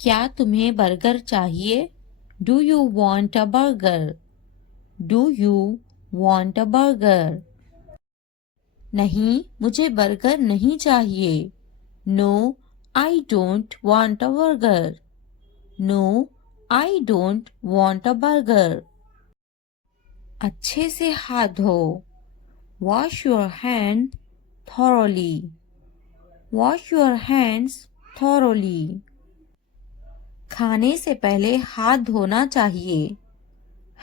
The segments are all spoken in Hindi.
क्या तुम्हें बर्गर चाहिए? Do you want a burger? Do you want a burger? नहीं, मुझे बर्गर नहीं चाहिए। No, I don't want a burger. No, I don't want a burger. अच्छे से हाथ धो। Wash your hand thoroughly. Wash your hands thoroughly. खाने से पहले हाथ धोना चाहिए।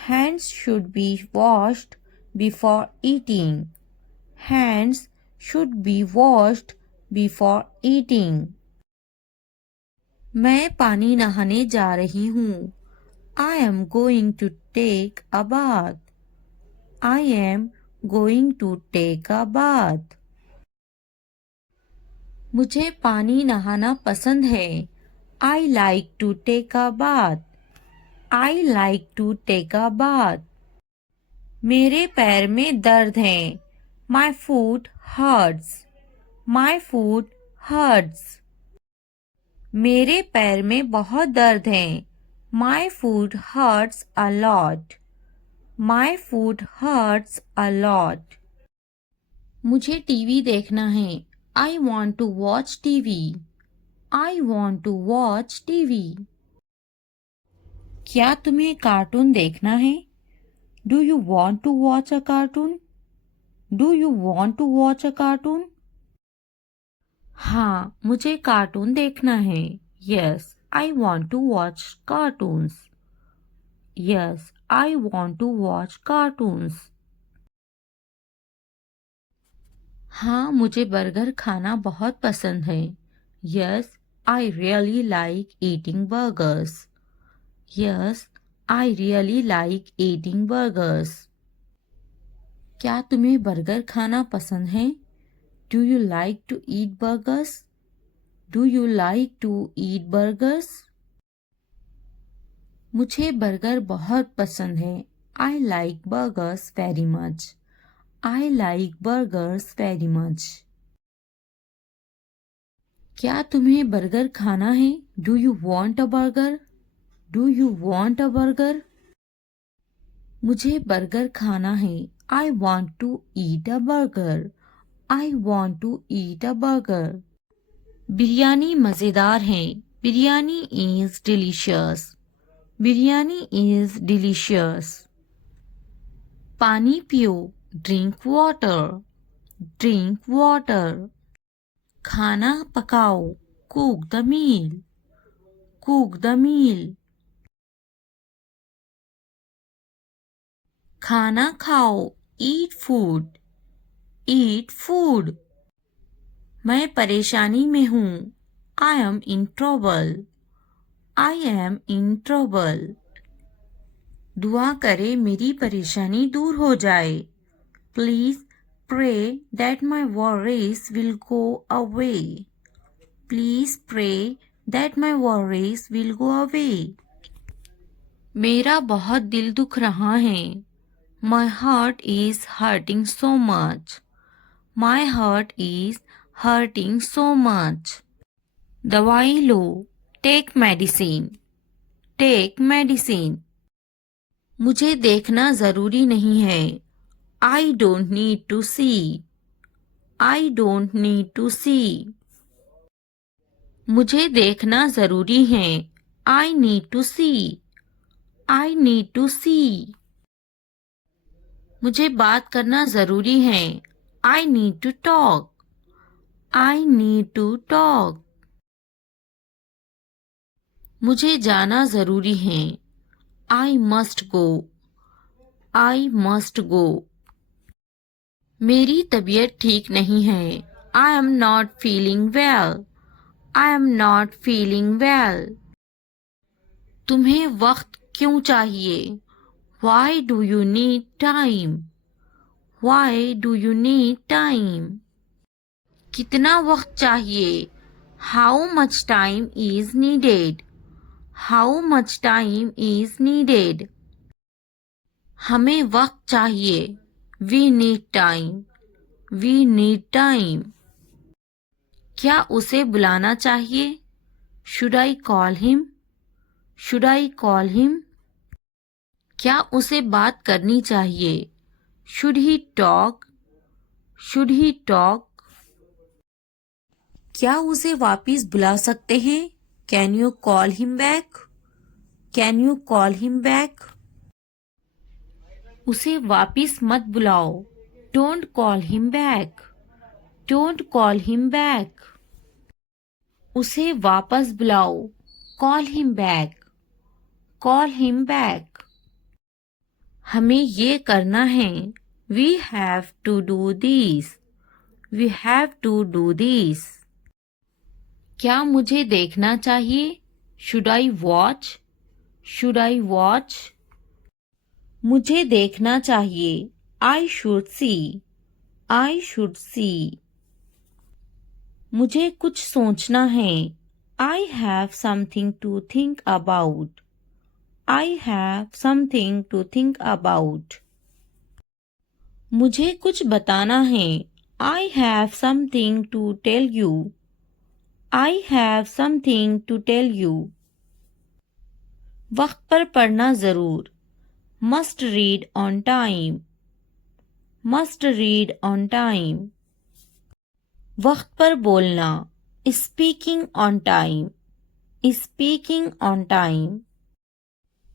Hands should be washed before eating. Hands should be washed before eating. मैं पानी नहाने जा रही हूँ। I am going to take a bath. I am going to take a bath. मुझे पानी नहाना पसंद है। I like to take a bath. I like to take a bath. मेरे पैर में दर्द है। My foot hurts. My foot hurts. मेरे पैर में बहुत दर्द है। My foot hurts a lot. My foot hurts a lot. मुझे टीवी देखना है। I want to watch TV. I want to watch TV. क्या तुम्हें कार्टून देखना है? Do you want to watch a cartoon? Do you want to watch a cartoon? हाँ, मुझे कार्टून देखना है। Yes, I want to watch cartoons. Yes, I want to watch cartoons. हाँ, मुझे बर्गर खाना बहुत पसंद है। Yes, I really like eating burgers. Yes, I really like eating burgers. क्या तुम्हें बर्गर खाना पसंद है? Do you like to eat burgers? Do you like to eat burgers? मुझे बर्गर बहुत पसंद है। I like burgers very much. I like burgers very much. क्या तुम्हें बर्गर खाना है? Do you want a burger? Do you want a burger? मुझे बर्गर खाना है। I want to eat a burger. I want to eat a burger. Biryani मज़ेदार है। Biryani is delicious. Biryani is delicious. पानी पियो। Drink water. Drink water. खाना पकाओ। Cook the meal. Cook the meal. खाना खाओ। Eat food. Eat food. मैं परेशानी में हूँ। I am in trouble. I am in trouble. दुआ करे मेरी परेशानी दूर हो जाए। Please pray that my worries will go away. Please pray that my worries will go away. मेरा बहुत दिल दुख रहा है। My heart is hurting so much. My heart is hurting so much. दवाई लो। Take medicine. Take medicine. मुझे देखना ज़रूरी नहीं है। I don't need to see. I don't need to see. मुझे देखना ज़रूरी है। I need to see. I need to see. मुझे बात करना ज़रूरी है। I need to talk. I need to talk. मुझे जाना ज़रूरी है। I must go. I must go. मेरी तबीयत ठीक नहीं है। I am not feeling well. I am not feeling well. तुम्हें वक्त क्यों चाहिए? Why do you need time? Why do you need time? कितना वक्त चाहिए? How much time is needed? How much time is needed? हमें वक्त चाहिए। We need time. We need time. क्या उसे बुलाना चाहिए? Should I call him? Should I call him? क्या उसे बात करनी चाहिए? Should he talk? Should he talk? क्या उसे वापिस बुला सकते हैं? Can you call him back? Can you call him back? उसे वापिस मत बुलाओ। Don't call him back. Don't call him back. उसे वापस बुलाओ। Call him back. Call him back. हमें ये करना है। We have to do this. We have to do this. क्या मुझे देखना चाहिए? Should I watch? Should I watch? मुझे देखना चाहिए। I should see. I should see. मुझे कुछ सोचना है। I have something to think about. I have something to think about. मुझे कुछ बताना है। I have something to tell you. I have something to tell you. वक्त पर पढ़ना जरूर। Must read on time. Must read on time. वक्त पर बोलना। Speaking on time. Speaking on time.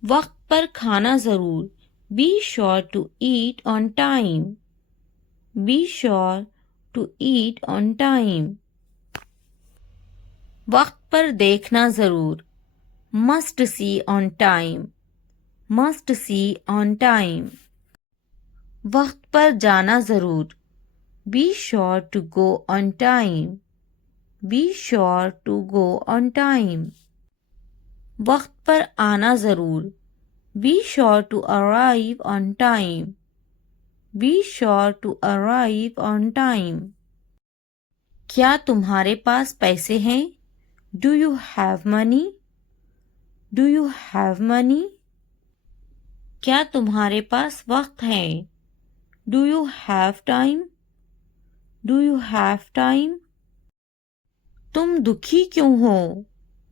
वक्त पर खाना जरूर। Be sure to eat on time. Be sure to eat on time. वक्त पर देखना जरूर। Must see on time. Must see on time. वक्त पर जाना जरूर। Be sure to go on time. Be sure to go on time. वक्त पर आना जरूर। Be sure to arrive on time. Be sure to arrive on time. क्या तुम्हारे पास पैसे हैं? Do you have money? Do you have money? क्या तुम्हारे पास वक्त है? Do you have time? Do you have time? तुम दुखी क्यों हो?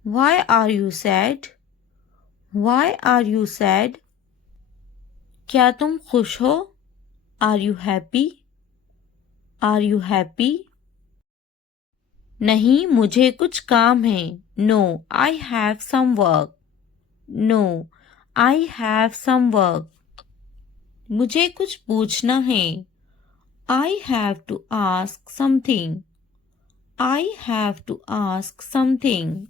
Why are you sad? Why are you sad? क्या तुम खुश हो? Are you happy? Are you happy? नहीं, मुझे कुछ काम है। No, I have some work. No, I have some work. मुझे कुछ पूछना है। I have to ask something. I have to ask something.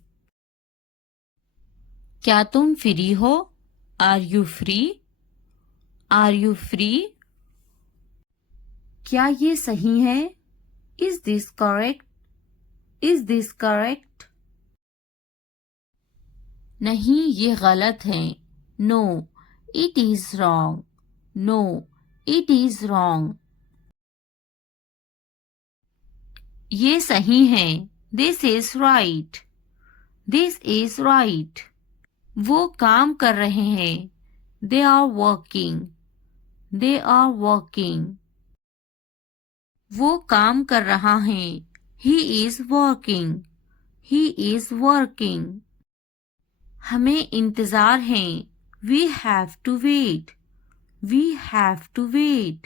क्या तुम फ्री हो? Are you free? Are you free? क्या ये सही है? Is this correct? Is this correct? नहीं, ये गलत है। No, it is wrong. No, it is wrong. ये सही है। This is right. This is right. वो काम कर रहे हैं। They are working. They are working. वो काम कर रहा है। He is working. He is working. हमें इंतजार है। We have to wait. We have to wait.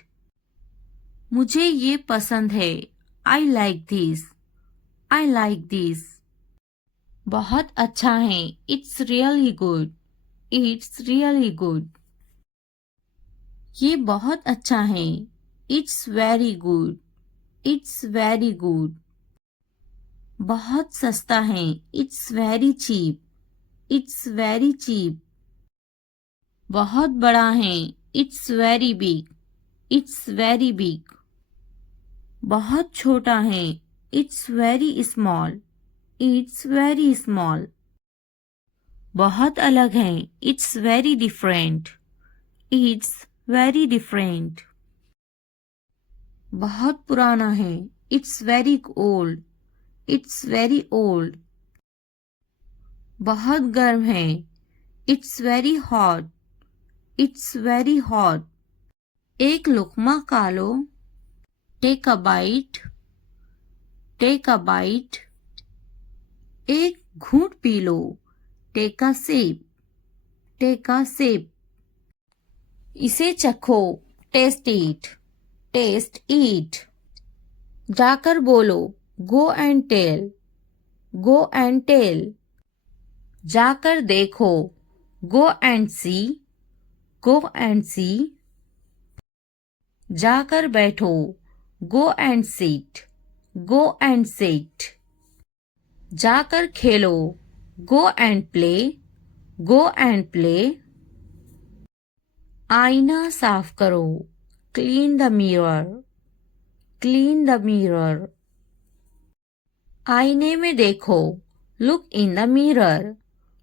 मुझे ये पसंद है। I like this. I like this. बहुत अच्छा है। It's really good. It's really good. ये बहुत अच्छा है। It's very good. It's very good. बहुत सस्ता है। It's very cheap. It's very cheap. बहुत बड़ा है। It's very big. It's very big. बहुत छोटा है। It's very small. It's very small. बहुत अलग है। It's very different. It's very different. बहुत पुराना है। It's very old. It's very old. बहुत गर्म है। It's very hot. It's very hot. एक लुक़मा खा लो। Take a bite. Take a bite. एक घूंट पी लो, take a sip, take a sip. इसे चखो, टेस्ट इट, टेस्ट इट। जाकर बोलो, go and tell, go and tell. जाकर देखो, go and C, go and सी। जाकर बैठो, go and sit, go and sit. जाकर खेलो, go and play, go and play. आईना साफ करो, clean the mirror, clean the mirror. आईने में देखो, look in the mirror,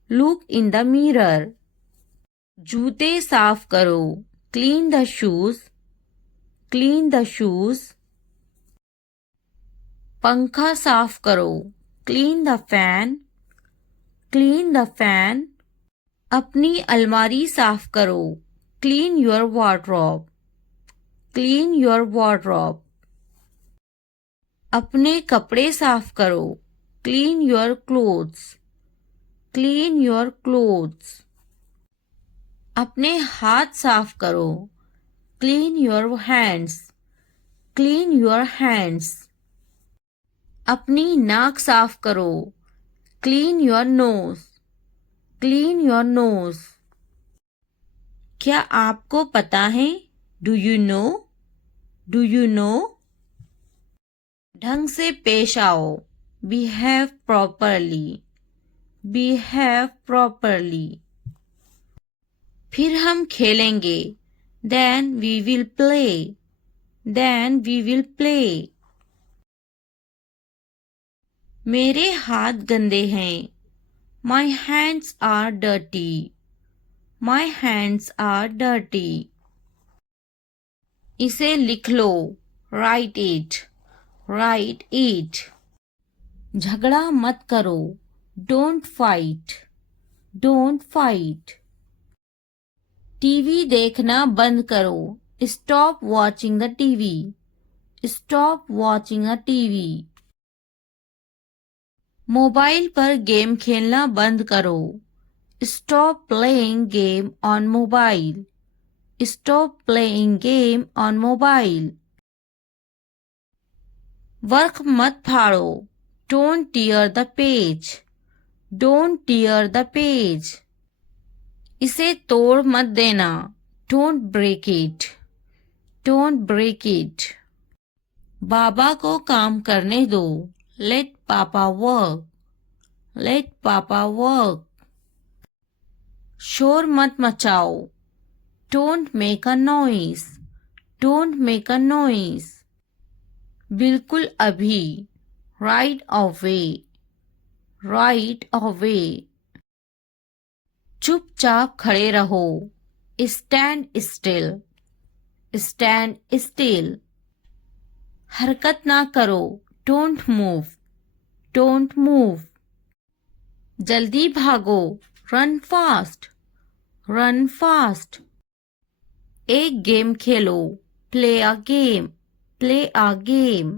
look in the mirror. जूते साफ करो, clean the shoes, clean the shoes. पंखा साफ करो, clean the fan, clean the fan. अपनी अलमारी साफ करो, clean your wardrobe, clean your wardrobe. अपने कपड़े साफ करो, clean your clothes, clean your clothes. अपने हाथ साफ करो, clean your hands, clean your hands. अपनी नाक साफ करो, clean your nose, clean your nose. क्या आपको पता है? Do you know, do you know. ढंग से पेश आओ, बिहेव प्रॉपरली, बिहेव प्रॉपरली। फिर हम खेलेंगे, then we will play, then we will play. मेरे हाथ गंदे हैं, my hands are dirty, my hands are dirty. इसे लिख लो, राइट इट, राइट इट। झगड़ा मत करो, don't fight, don't fight. TV देखना बंद करो, stop watching the TV, stop watching a TV. Mobile पर गेम खेलना बंद करो, stop playing game on mobile, stop playing game on mobile. वर्क मत फाड़ो, don't tear the page, don't tear the page. इसे तोड़ मत देना, don't break it, don't break it. बाबा को काम करने दो, लेट पापा वर्क, लेट पापा वर्क। शोर मत मचाओ, don't make a noise, don't make a noise. बिल्कुल अभी, राइट अवे, राइट अवे। चुपचाप खड़े रहो, स्टैंड स्टिल, स्टैंड स्टिल। हरकत ना करो, डोंट मूव, डोंट मूव। जल्दी भागो, रन फास्ट, रन फास्ट। एक गेम खेलो, play a game, play a game.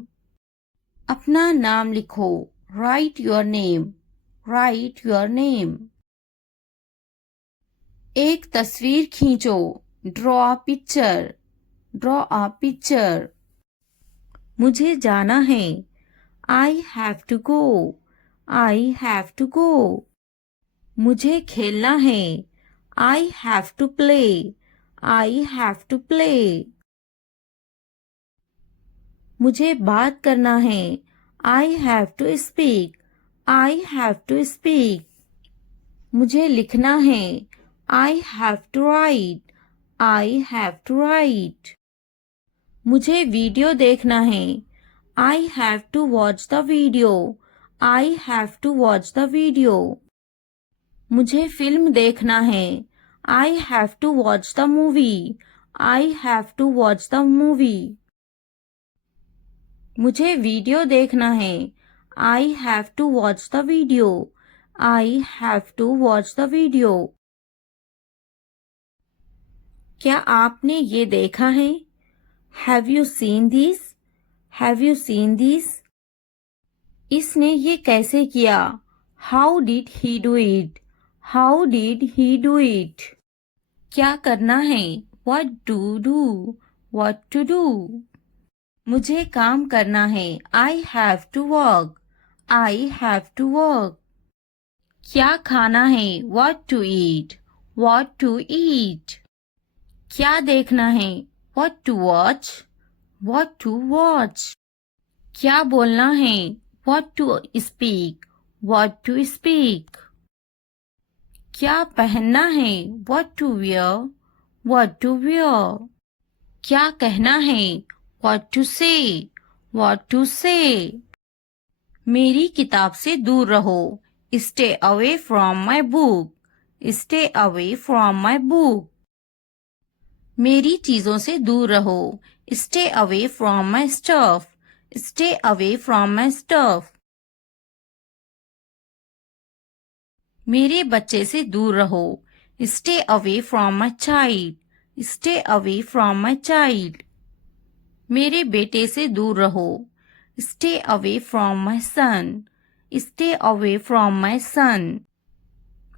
अपना नाम लिखो, write your name, write your name. एक तस्वीर खींचो, draw a picture, draw a picture. मुझे जाना है, I have to go, I have to go. मुझे खेलना है, I have to play, I have to play. मुझे बात करना है, I have to speak, I have to speak. मुझे लिखना है, I have to write, I have to write. मुझे वीडियो देखना है, I have to watch the video, I have to watch the video. मुझे फिल्म देखना है, I have to watch the movie, I have to watch the movie. मुझे वीडियो देखना है, I have to watch the video, I have to watch the video. क्या आपने ये देखा है? Have you seen this? Have you seen this? इसने ये कैसे किया? How did he do it? How did he do it? क्या करना है? What to do? What to do? मुझे काम करना है. I have to work. I have to work. क्या खाना है? What to eat? What to eat? क्या देखना है? What to watch? What to watch? क्या बोलना है? What to speak? What to speak? क्या पहनना है? What to wear? What to wear? क्या कहना है? What to say? What to say? मेरी किताब से दूर रहो. Stay away from my book. Stay away from my book. मेरी चीजों से दूर रहो. Stay away from my stuff. Stay away from my stuff. मेरे बच्चे से दूर रहो. Stay away from my child. Stay away from my child. मेरे बेटे से दूर रहो. Stay away from my son. Stay away from my son.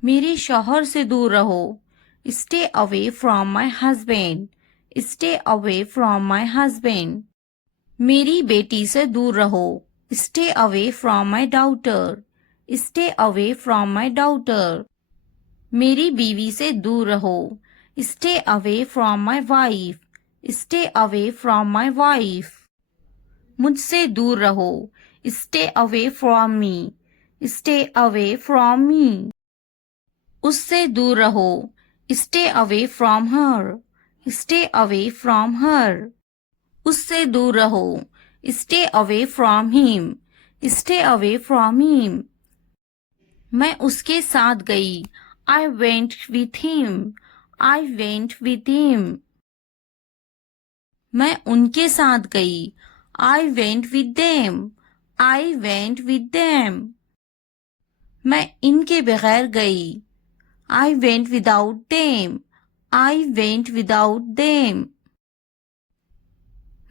मेरे शौहर से दूर रहो. Stay away from my husband. Stay away from my husband. मेरी बेटी से दूर रहो. Stay away from my daughter. Stay away from my daughter. मेरी बीवी से दूर रहो. Stay away from my wife. Stay away from my wife. मुझसे दूर रहो. Stay away from me. Stay away from me. उससे दूर रहो. Stay away from her. Stay away from her. उससे दूर रहो. Stay away from him. Stay away from him. मैं उसके साथ गई. I went with him. I went with him. मैं उनके साथ गई. I went with them. I went with them. मैं इनके बगैर गई. I went without them. I went without them.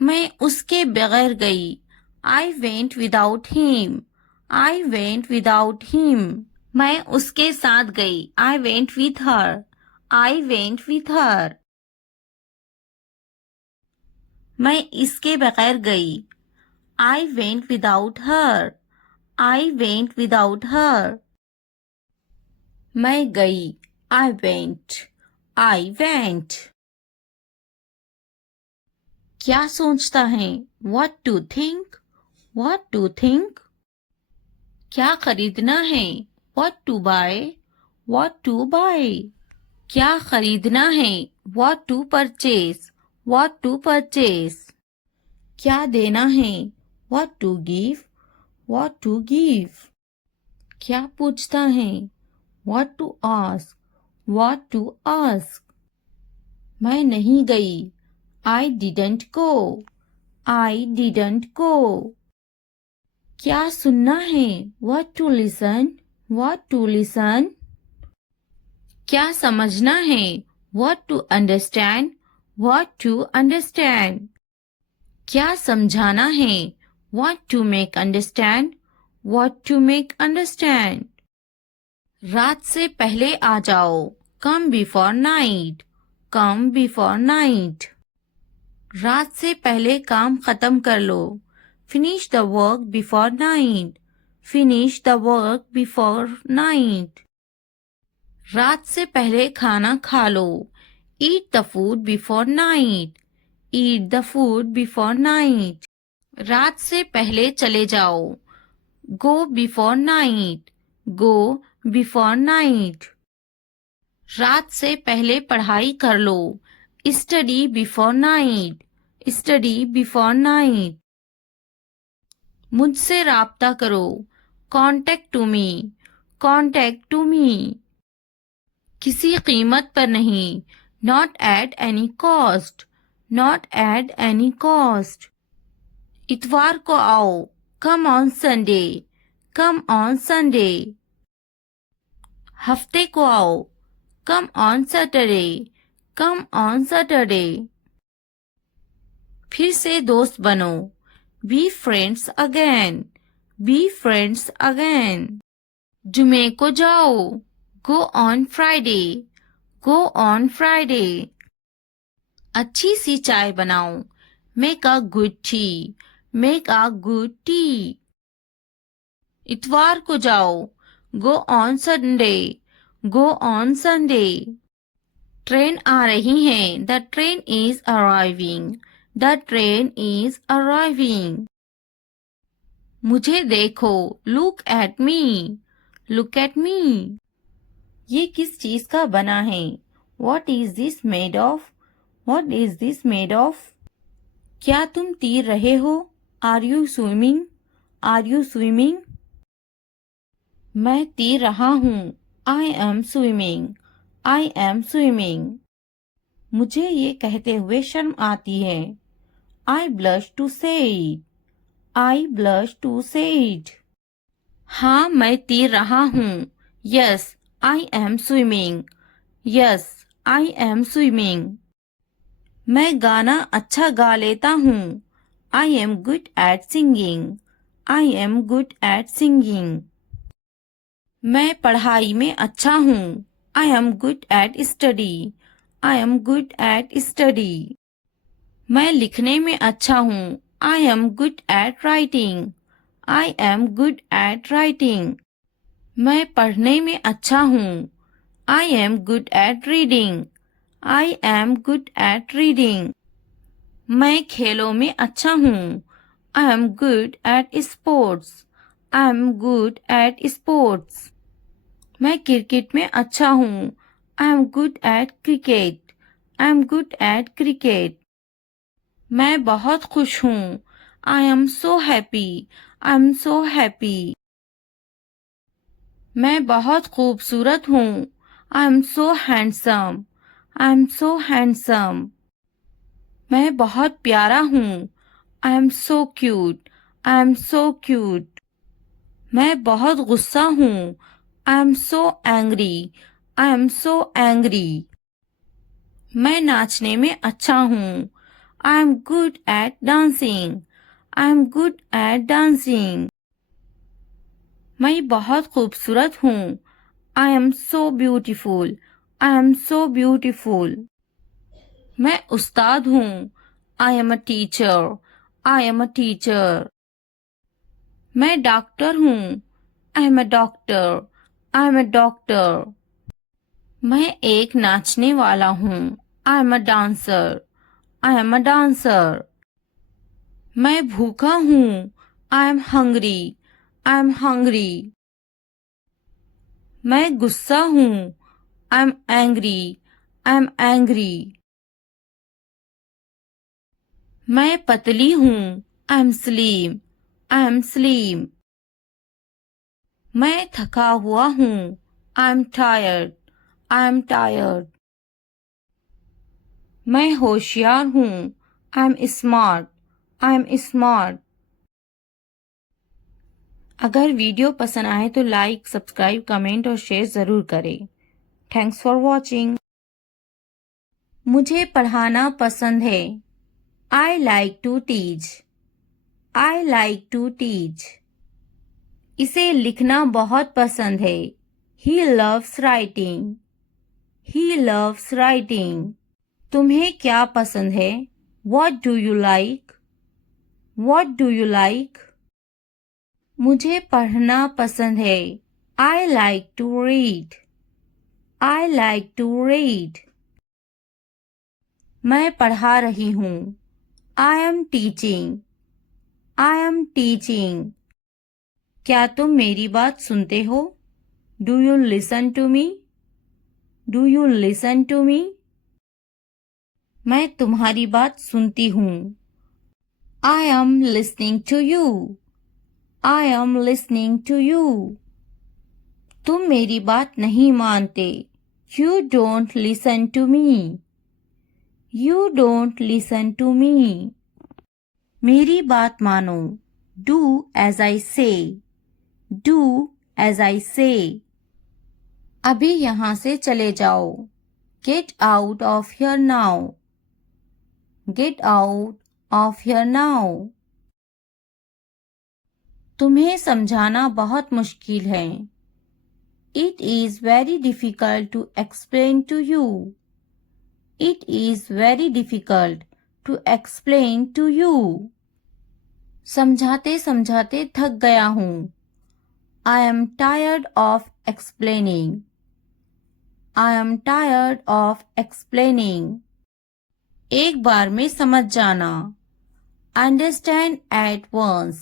मैं उसके बगैर गई. I went without him. I went without him. मैं उसके साथ गई. I went with her. I went with her. मैं इसके बगैर गई. I went without her. I went without her. मैं गई. I went. I went. क्या सोचता है? What to think? What to think? क्या खरीदना है? What to buy? What to buy? क्या खरीदना है? What to purchase? What to purchase? क्या देना है? What to give? What to give? क्या पूछता है? What to ask? What to ask? मैं नहीं गई. I didn't go. I didn't go. क्या सुनना है? What to listen? What to listen? क्या समझना है? What to understand? What to understand? क्या समझाना है? What to make understand? What to make understand? रात से पहले आ जाओ. Come before night. Come before night. रात से पहले काम खत्म कर लो. Finish the work before night. Finish the work before night. रात से पहले खाना खा लो. Eat the food before night. Eat the food before night. रात से पहले चले जाओ. Go before night. Go before night. रात से पहले पढ़ाई कर लो. Study before night. Study before night. मुझसे राब्ता करो. Contact to me. Contact to me. किसी कीमत पर नहीं. Not at any cost. Not at any cost. इतवार को आओ. Come on Sunday. Come on Sunday. हफ्ते को आओ. Come on Saturday. Come on Saturday. फिर से दोस्त बनो. Be friends again. Be friends again. जुमे को जाओ, go on Friday, go on Friday. अच्छी सी चाय बनाओ, make a good tea, make a good tea. इतवार को जाओ, go on Sunday, go on Sunday. Train आ रही है, the train is arriving, the train is arriving. मुझे देखो, look at me, look at me. ये किस चीज का बना है? What is this made of, what is this made of. क्या तुम तैर रहे हो? Are you swimming, are you swimming. मैं तैर रहा हूँ, I am swimming, I am swimming. मुझे ये कहते हुए शर्म आती है, I blush to say it, I blush to say it. हाँ, मैं तैर रहा हूँ, yes I am swimming, yes I am swimming. मैं गाना अच्छा गा लेता हूँ, I am good at singing, I am good at singing. मैं पढ़ाई में अच्छा हूँ, I am good eight study, I am good eight study. मैं लिखने में अच्छा हूँ, I am good at writing, I am good at writing. मैं पढ़ने में अच्छा हूँ, I am good eight reading, I am good eight reading. मैं खेलों में अच्छा हूँ, I am good eight sports, I am good eight sports. मैं क्रिकेट में अच्छा हूँ, I am good eight cricket, I am good eight cricket. मैं बहुत खुश हूँ, I am so happy, I am so happy. मैं बहुत खूबसूरत हूँ, I am so handsome, I am so handsome. मैं बहुत प्यारा हूँ, I am so cute, I am so cute. मैं बहुत गुस्सा हूँ, I am so angry, I am so angry. मैं नाचने में अच्छा हूँ, I am good at dancing, I am good at dancing. मैं बहुत खूबसूरत हूँ, I am so beautiful, I am so beautiful. मैं उस्ताद हूँ, I am a teacher, I am a teacher. मैं डॉक्टर हूँ, I am a doctor, I am a doctor. मैं एक नाचने वाला हूँ, I am a dancer, I am a dancer. मैं भूखा हूँ, I am hungry, I am hungry. मैं गुस्सा हूँ, I am angry, I am angry. मैं पतली हूँ, I M slim, I am slim. मैं थका हुआ हूँ, I am tired, I am tired. मैं होशियार हूँ, I am smart, I am smart. अगर वीडियो पसंद आए तो लाइक, सब्सक्राइब, कमेंट और शेयर ज़रूर करें। Thanks for watching. मुझे पढ़ाना पसंद है, I like to teach, I like to teach. इसे लिखना बहुत पसंद है, he loves writing, he loves writing. तुम्हें क्या पसंद है, what do you like, what do you like. मुझे पढ़ना पसंद है, I like to read, I like to read. मैं पढ़ा रही हूँ, I am teaching, I am teaching. क्या तुम मेरी बात सुनते हो, do you listen to me, do you listen to me. मैं तुम्हारी बात सुनती हूँ, I am listening to you, I am listening to you. तुम मेरी बात नहीं मानते, you don't listen to me, you don't listen to me. मेरी बात मानो, डू एज आई से, डू एज आई से। अभी यहाँ से चले जाओ, get out of here now, get out of here now. तुम्हें समझाना बहुत मुश्किल है, It is very difficult to explain to you. It is very difficult to explain to you. समझाते समझाते थक गया हूँ. I am tired of explaining. I am tired of explaining. एक बार में समझ जाना. Understand at once.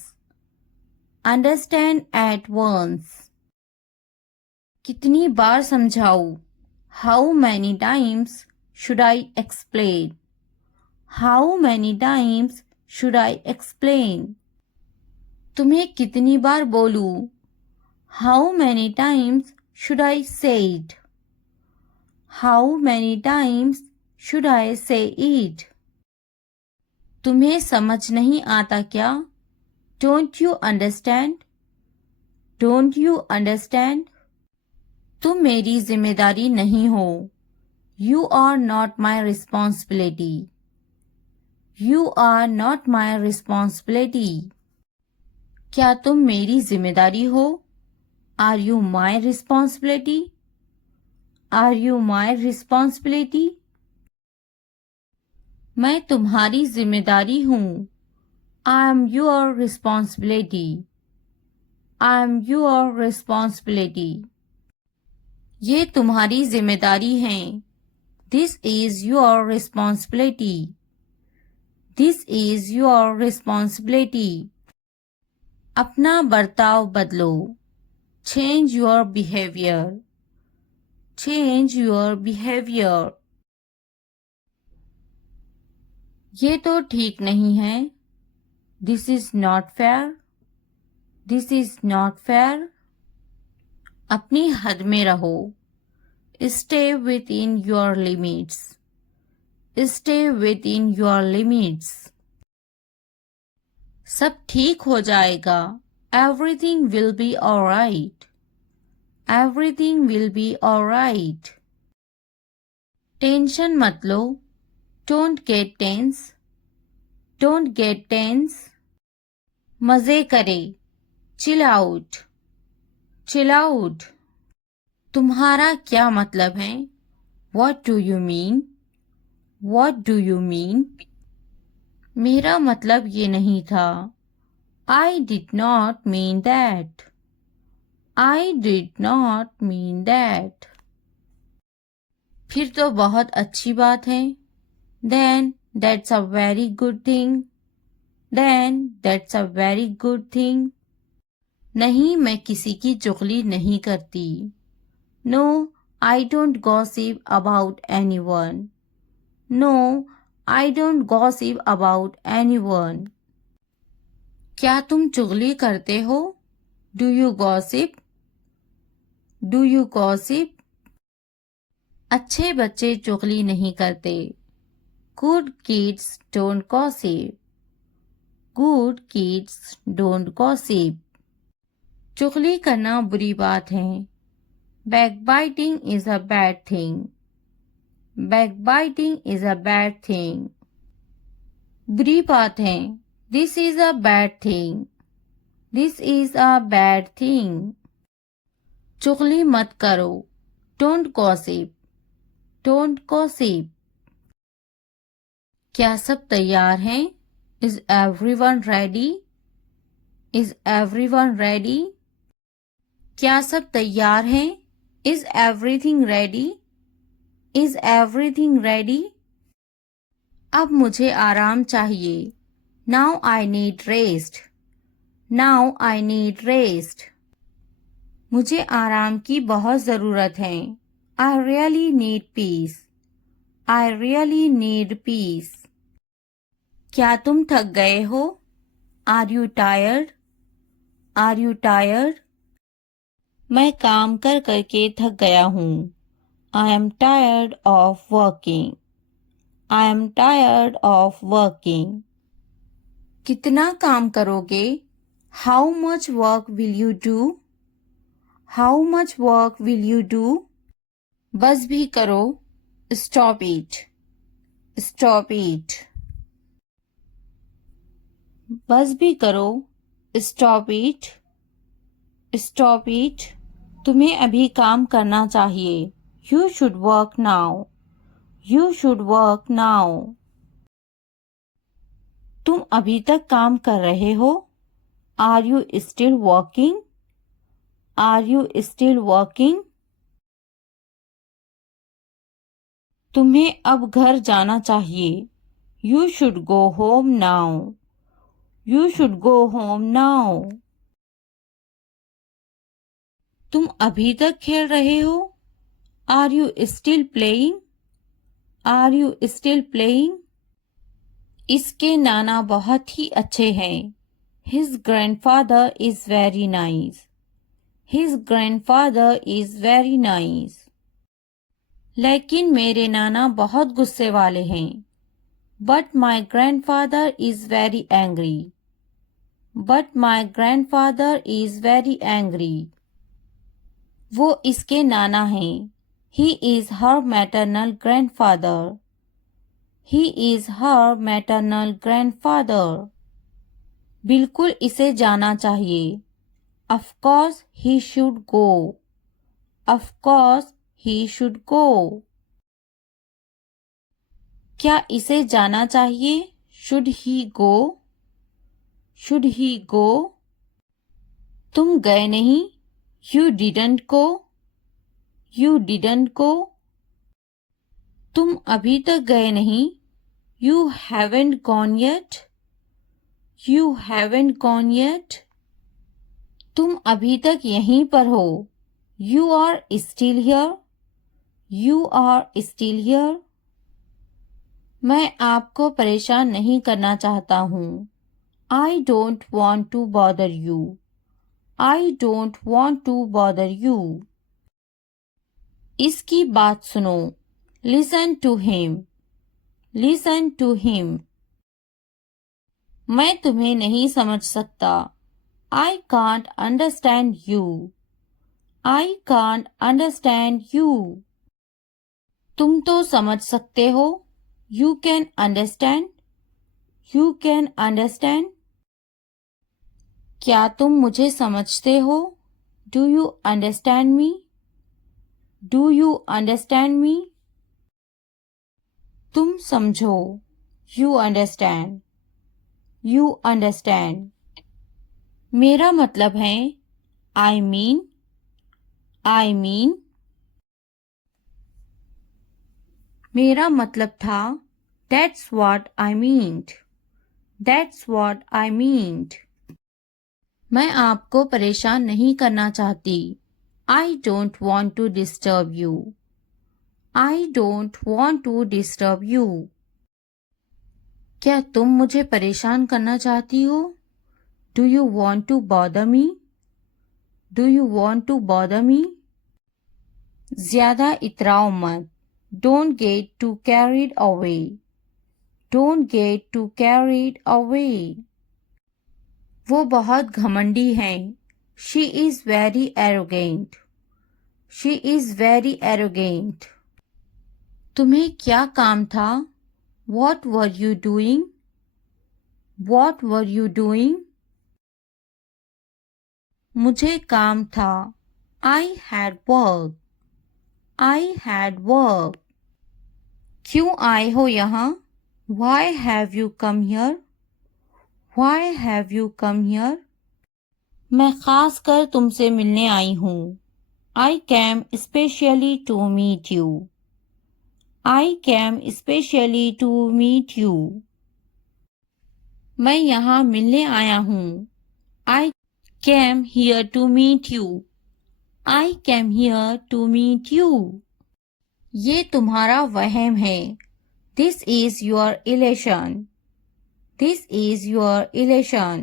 Understand at once. कितनी बार समझाऊं? How many times should I explain? How many times should I explain? तुम्हें कितनी बार बोलूं? How many times should I say it? How many times should I say it? तुम्हें समझ नहीं आता क्या? Don't you understand? Don't you understand? तुम मेरी जिम्मेदारी नहीं हो. You are not my responsibility. You are not my responsibility. क्या तुम मेरी जिम्मेदारी हो? Are you my responsibility? Are you my responsibility? मैं तुम्हारी जिम्मेदारी हूँ. I am your responsibility. I am your responsibility. ये तुम्हारी जिम्मेदारी है. This is your responsibility. This is your responsibility. अपना बर्ताव बदलो. Change your behavior. Change your behavior. ये तो ठीक नहीं है. This is not fair. This is not fair. अपनी हद में रहो. Stay within your limits. Stay within your limits. सब ठीक हो जाएगा. Everything will be alright. Everything will be alright. Tension मत लो. Don't get tense. Don't get tense. मजे करे. Chill out. Chill out. तुम्हारा क्या मतलब है? What do you mean? What do you mean? मेरा मतलब ये नहीं था. I did not mean that. I did not mean that. फिर तो बहुत अच्छी बात है. Then that's a very good thing. Then that's a very good thing. नहीं, मैं किसी की चुगली नहीं करती. No, I don't gossip about anyone. No, I don't gossip about anyone. क्या तुम चुगली करते हो? Do you gossip? Do you gossip? अच्छे बच्चे चुगली नहीं करते. Good kids don't gossip. Good kids don't gossip. चुगली करना बुरी बात है. Backbiting is a bad thing. Backbiting is a bad thing. बुरी बात है. This is a bad thing. This is a bad thing. चुगली मत करो. Don't gossip. Don't gossip. क्या सब तैयार हैं? Is everyone ready? Is everyone ready? क्या सब तैयार हैं? Is everything ready? Is everything ready? अब मुझे आराम चाहिए. Now I need rest. Now I need rest. मुझे आराम की बहुत ज़रूरत है. I really need peace. I really need peace. क्या तुम थक गए हो? Are you tired? Are you tired? मैं काम कर करके थक गया हूँ. I am tired of working. I am tired of working. कितना काम करोगे? How much work will you do? How much work will you do? बस भी करो. Stop it. Stop it. बस भी करो. Stop it. Stop it. तुम्हें अभी काम करना चाहिए। You should work now. You should work now. तुम अभी तक काम कर रहे हो? Are you still working? Are you still working? तुम्हें अब घर जाना चाहिए। You should go home now. You should go home now. तुम अभी तक खेल रहे हो? Are you still playing? Are you still playing? इसके नाना बहुत ही अच्छे हैं। His grandfather is very nice. His grandfather is very nice. लेकिन मेरे नाना बहुत गुस्से वाले हैं। But my grandfather is very angry. But my grandfather is very angry. वो इसके नाना हैं। He is her maternal grandfather. He is her maternal grandfather. बिल्कुल इसे जाना चाहिए। Of course he should go. Of course he should go. क्या इसे जाना चाहिए? Should he go? Should he go? तुम गए नहीं? You didn't go. You didn't go. तुम अभी तक गए नहीं? You haven't gone yet. You haven't gone yet. तुम अभी तक यहीं पर हो। You are still here. You are still here. मैं आपको परेशान नहीं करना चाहता हूँ। I don't want to bother you. I don't want to bother you. इसकी बात सुनो। Listen to him. Listen to him. मैं तुम्हें नहीं समझ सकता। I can't understand you. I can't understand you. तुम तो समझ सकते हो। You can understand. You can understand. क्या तुम मुझे समझते हो? Do you understand me? Do you understand me? तुम समझो। You understand. You understand. मेरा मतलब है I mean. I mean. मेरा मतलब था That's what I meant. That's what I meant. मैं आपको परेशान नहीं करना चाहती। I don't want to disturb you. I don't want to disturb you. क्या तुम मुझे परेशान करना चाहती हो? Do you want to bother me? Do you want to bother me? ज्यादा इतराओ मत। Don't get too carried away. Don't get too carried away. वो बहुत घमंडी हैं। She is very arrogant. She is very arrogant. तुम्हें क्या काम था? What were you doing? What were you doing? मुझे काम था। I had work. I had work. क्यों आए हो यहाँ? Why have you come here? Why have you come here? मैं खास कर तुमसे मिलने आई हूँ। I came especially to meet you. I came especially to meet you. मैं यहाँ मिलने आया हूँ। I came here to meet you. I came here to meet you. ये तुम्हारा वहम है। This is your illusion. This is your illusion.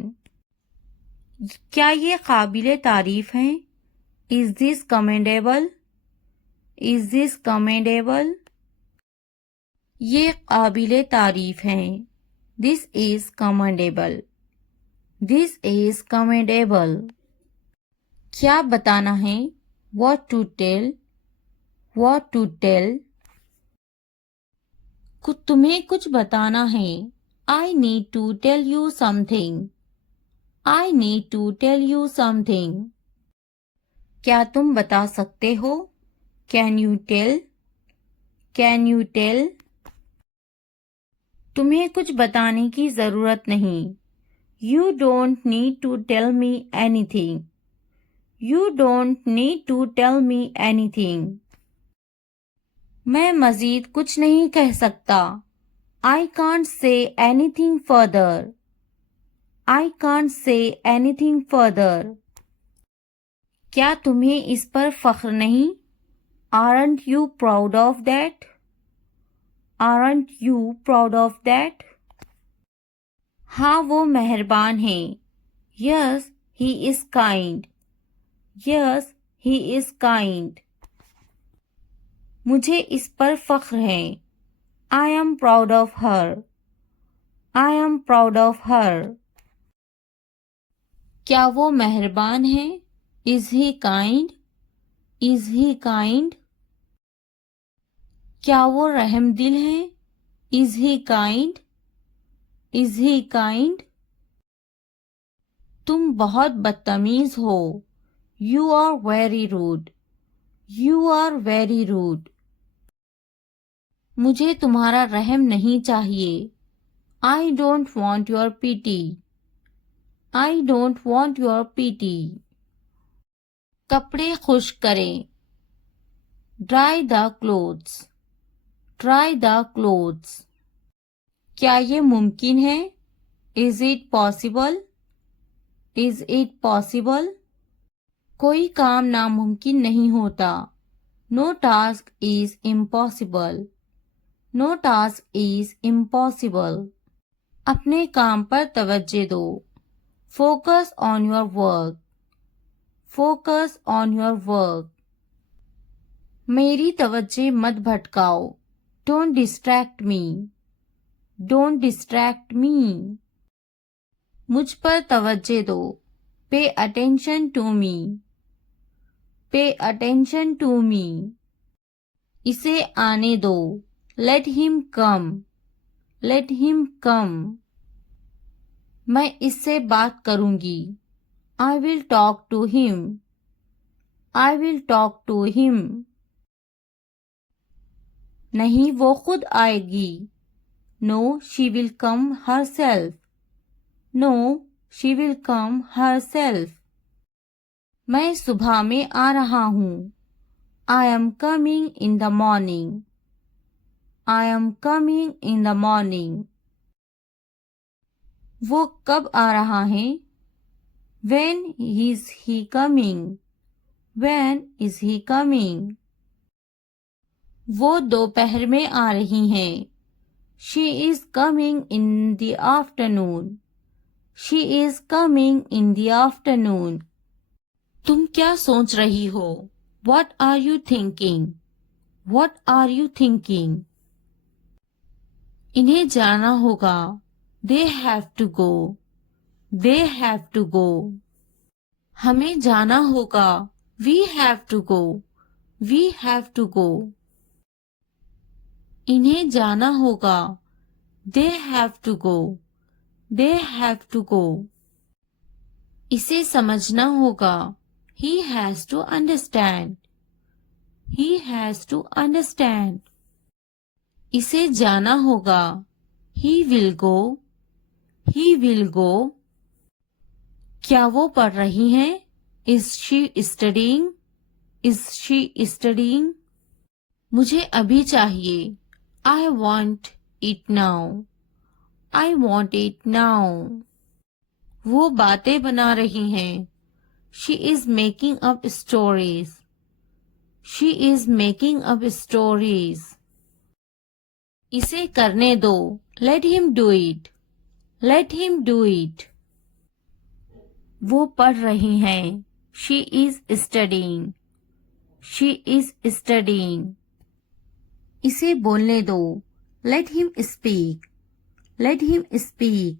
क्या ये काबिले तारीफ है? Is this commendable? Is this commendable? ये काबिले तारीफ है। This is commendable. This is commendable. क्या बताना है? What to tell? What to tell? तुम्हें कुछ बताना है। I need to tell you something. I need to tell you something. क्या तुम बता सकते हो? Can you tell? Can you tell? तुम्हें कुछ बताने की जरूरत नहीं। You don't need to tell me anything. You don't need to tell me anything. मैं मजीद कुछ नहीं कह सकता। I can't say anything further. I can't say anything further. क्या तुम्हें इस पर फख्र नहीं? Aren't you proud of that? Aren't you proud of that? हाँ वो मेहरबान है। Yes, he is kind. Yes, he is kind. मुझे इस पर फख्र है। I am proud of her. I am proud of her. क्या वो मेहरबान है? Is he kind? Is he kind? क्या वो रहमदिल है? Is he kind? Is he kind? तुम बहुत बदतमीज हो। You are very rude. You are very rude. मुझे तुम्हारा रहम नहीं चाहिए। I don't want your pity. I don't want your pity. कपड़े खुश्क करें। Dry the clothes. Dry the clothes. क्या ये मुमकिन है? Is it possible? Is it possible? कोई काम नामुमकिन नहीं होता। No task is impossible. No task is impossible. अपने काम पर तवज्जो दो। Focus on your work. Focus on your work. मेरी तवज्जो मत भटकाओ। Don't distract me. Don't distract me. मुझ पर तवज्जो दो। Pay attention to me. Pay attention to me. इसे आने दो। Let him come. Let him come. मैं इससे बात करूंगी। I will talk to him. I will talk to him. नहीं वो खुद आएगी। No, she will come herself. No, she will come herself. मैं सुबह में आ रहा हूँ। I am coming in the morning. I am coming in the morning. वो कब आ रहा है? When is he coming? When is he coming? वो दोपहर में आ रही हैं। She is coming in the afternoon. She is coming in the afternoon. तुम क्या सोच रही हो? What are you thinking? What are you thinking? इन्हें जाना होगा। They have to go. They have to go. हमें जाना होगा। We have to go. We have to go. इन्हें जाना होगा। They have to go. They have to go. इसे समझना होगा। He has to understand. He has to understand. इसे जाना होगा। He will go. He will go. क्या वो पढ़ रही हैं? Is she studying? Is she studying? मुझे अभी चाहिए। I want it now. I want it now. वो बातें बना रही हैं। She is making up stories. She is making up stories. इसे करने दो। Let him do it. Let him do it. वो पढ़ रही हैं। She is studying. She is studying. इसे बोलने दो। Let him speak. Let him speak.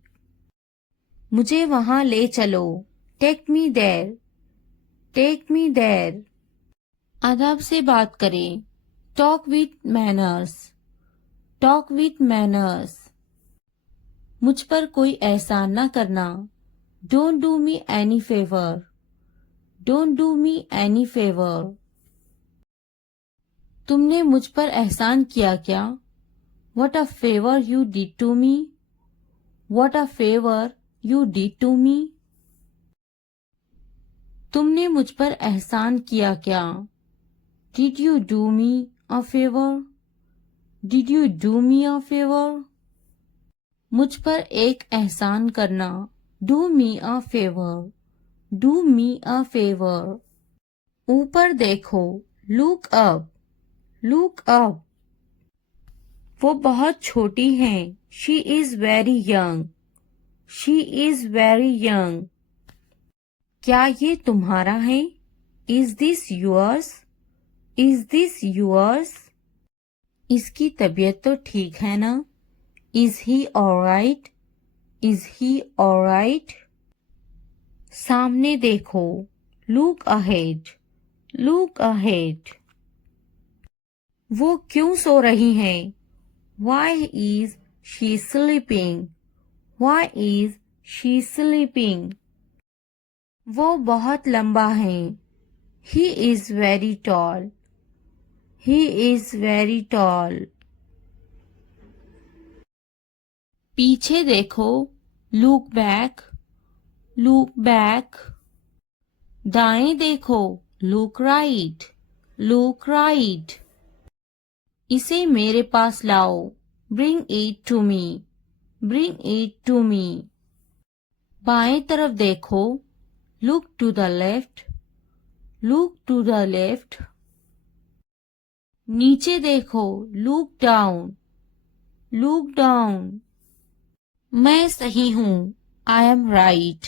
मुझे वहां ले चलो। Take me there. Take me there. अदब से बात करें। Talk with manners. Talk with manners. मुझ पर कोई एहसान न करना। Don't do me any favor. Don't do me any favour. तुमने मुझ पर एहसान किया क्या? What a favour you did to me. What a favour you did to me. तुमने मुझ पर एहसान किया क्या? Did you do me a favour. Did you do me a favour. मुझ पर एक एहसान करना। Do me a favour. Do me a favour. ऊपर देखो। Look up. Look up. वो बहुत छोटी हैं। She is very young. She is very young. क्या ये तुम्हारा है? Is this yours. Is this yours. इसकी तबीयत तो ठीक है ना? Is he alright. Is he alright. सामने देखो। Look ahead. Look ahead. वो क्यों सो रही हैं? Why is she sleeping. Why is she sleeping. वो बहुत लंबा है। He is very tall. He is very tall. पीछे देखो। Look back. Look back. दाएं देखो। Look right. Look right. इसे मेरे पास लाओ। Bring it to me. Bring it to me. बाएं तरफ देखो। Look to the left. Look to the left. नीचे देखो। Look down. Look down. मैं सही हूँ। I am right.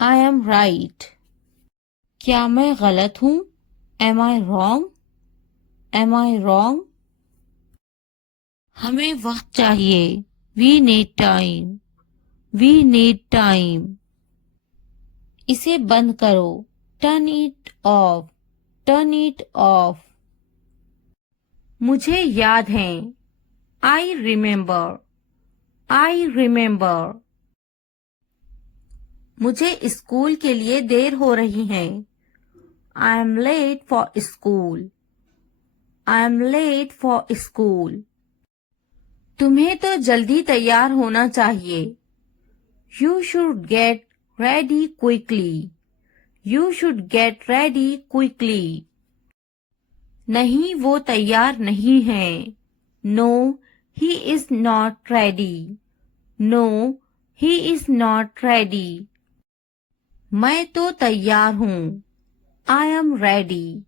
I am right. क्या मैं गलत हूँ? Am I wrong. Am I wrong. हमें वक्त चाहिए। We need time. We need time. इसे बंद करो। Turn it off. Turn it off. मुझे याद है। I remember. I remember. मुझे स्कूल के लिए देर हो रही है। I am late for school. I am late for school. तुम्हें तो जल्दी तैयार होना चाहिए। You should get ready quickly. You should get ready quickly. नहीं, वो तैयार नहीं है। No, he is not ready. No, he is not ready. मैं तो तैयार हूँ। I am ready.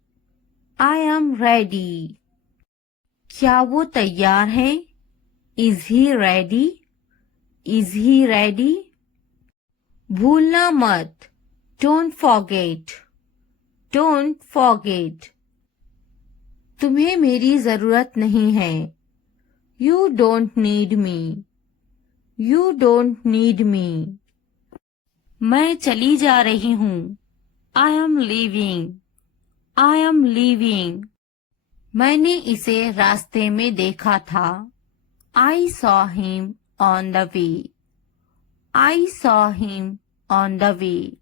I am ready. क्या वो तैयार है? Is he ready. Is he ready. भूलना मत। Don't forget. Don't forget. तुम्हें मेरी जरूरत नहीं है। You don't need me. You don't need me. मैं चली जा रही हूँ। I am leaving. I am leaving. मैंने इसे रास्ते में देखा था। I saw him on the way. I saw him on the way.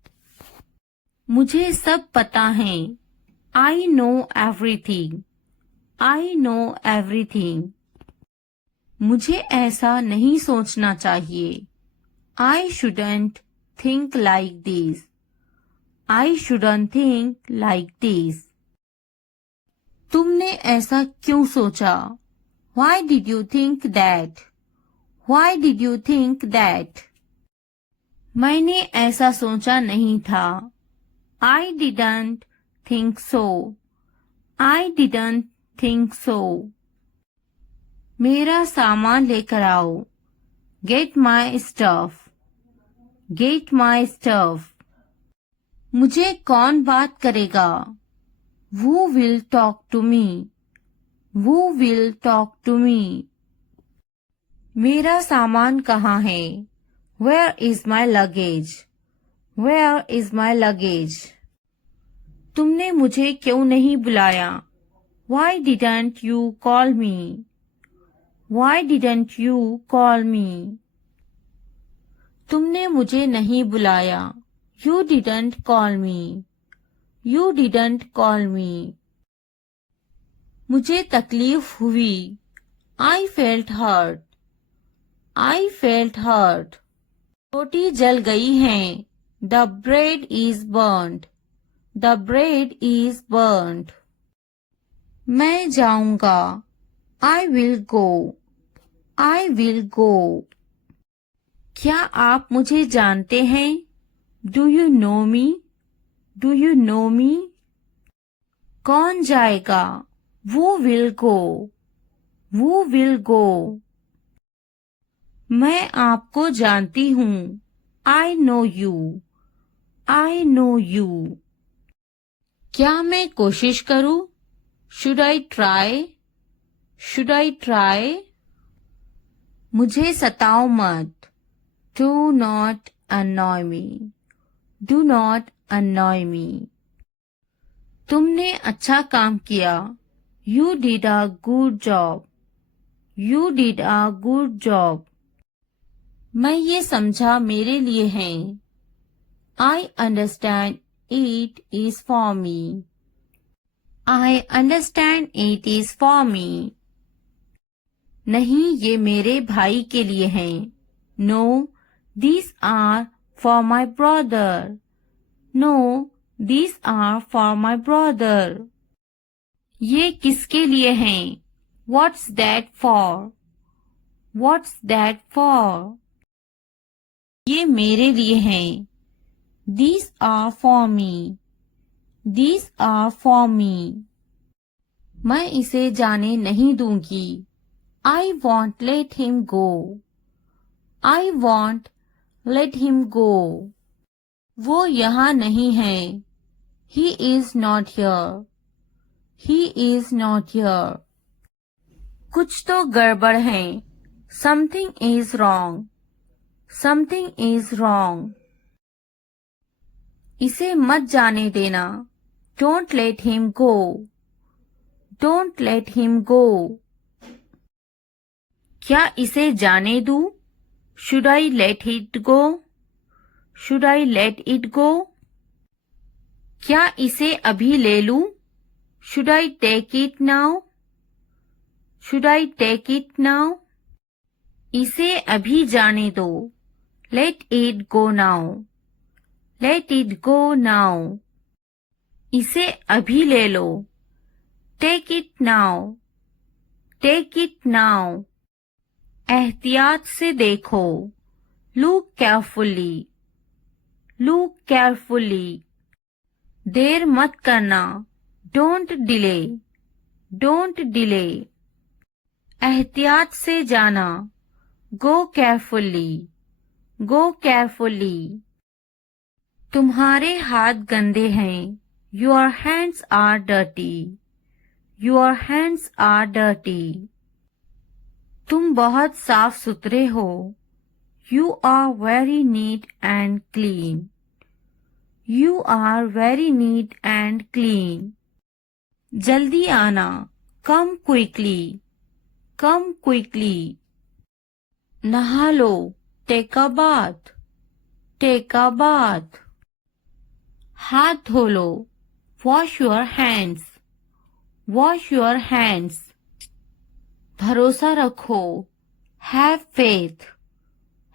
मुझे सब पता है। I know everything. I know everything. मुझे ऐसा नहीं सोचना चाहिए। I shouldn't think like this. I shouldn't think like this. तुमने ऐसा क्यों सोचा? Why did you think that? Why did you think that? मैंने ऐसा सोचा नहीं था। I didn't think so. I didn't think so. मेरा सामान लेकर आओ। Get my stuff. Get my stuff. मुझे कौन बात करेगा? Who will talk to me? Who will talk to me? मेरा सामान कहाँ है? Where is my luggage? Where is my luggage? तुमने मुझे क्यों नहीं बुलाया? Why didn't you call me? Why didn't you call me? तुमने मुझे नहीं बुलाया। You didn't call me. You didn't call me. मुझे तकलीफ हुई. I felt hurt. I felt hurt. रोटी जल गई है. The bread is burnt. The bread is burnt. मैं जाऊंगा. I will go. I will go. क्या आप मुझे जानते हैं? Do you know me? Do you know me? कौन जाएगा? Who will go? Who will go? मैं आपको जानती हूँ. I know you. I know you. क्या मैं कोशिश करूँ? Should I try? Should I try? मुझे सताओ मत. Do not annoy me. Do not annoy me. तुमने अच्छा काम किया. You did a good job. You did a good job. मैं ये समझा मेरे लिए है. I understand it is for me. I understand it is for me. नहीं, ये मेरे भाई के लिए हैं. No, these are for my brother. No, these are for my brother. ये किसके लिए हैं? What's that for? What's that for? ये मेरे लिए हैं. These are for me. These are for me. मैं इसे जाने नहीं दूंगी. I won't let him go. I won't let him go. वो यहाँ नहीं है. He is not here. He is not here. कुछ तो गड़बड़ है. Something is wrong. Something is wrong. इसे मत जाने देना. Don't let him go. Don't let him go. क्या इसे जाने दूँ? Should I let it go? Should I let it go? क्या इसे अभी ले लूँ? Should I take it now? Should I take it now? इसे अभी जाने दो. Let it go now. Let it go now. इसे अभी ले लो. Take it now. Take it now. एहतियात से देखो. Look carefully. Look carefully. देर मत करना. Don't delay. Don't delay. एहतियात से जाना. Go carefully. Go carefully. तुम्हारे हाथ गंदे हैं. Your hands are dirty. Your hands are dirty. तुम बहुत साफ सुथरे हो. You are very neat and clean. You are very neat and clean. जल्दी आना. Come quickly. Come quickly. नहा लो. Take a bath. Take a bath. हाथ धो लो. Wash your hands. Wash your hands. भरोसा रखो. Have faith.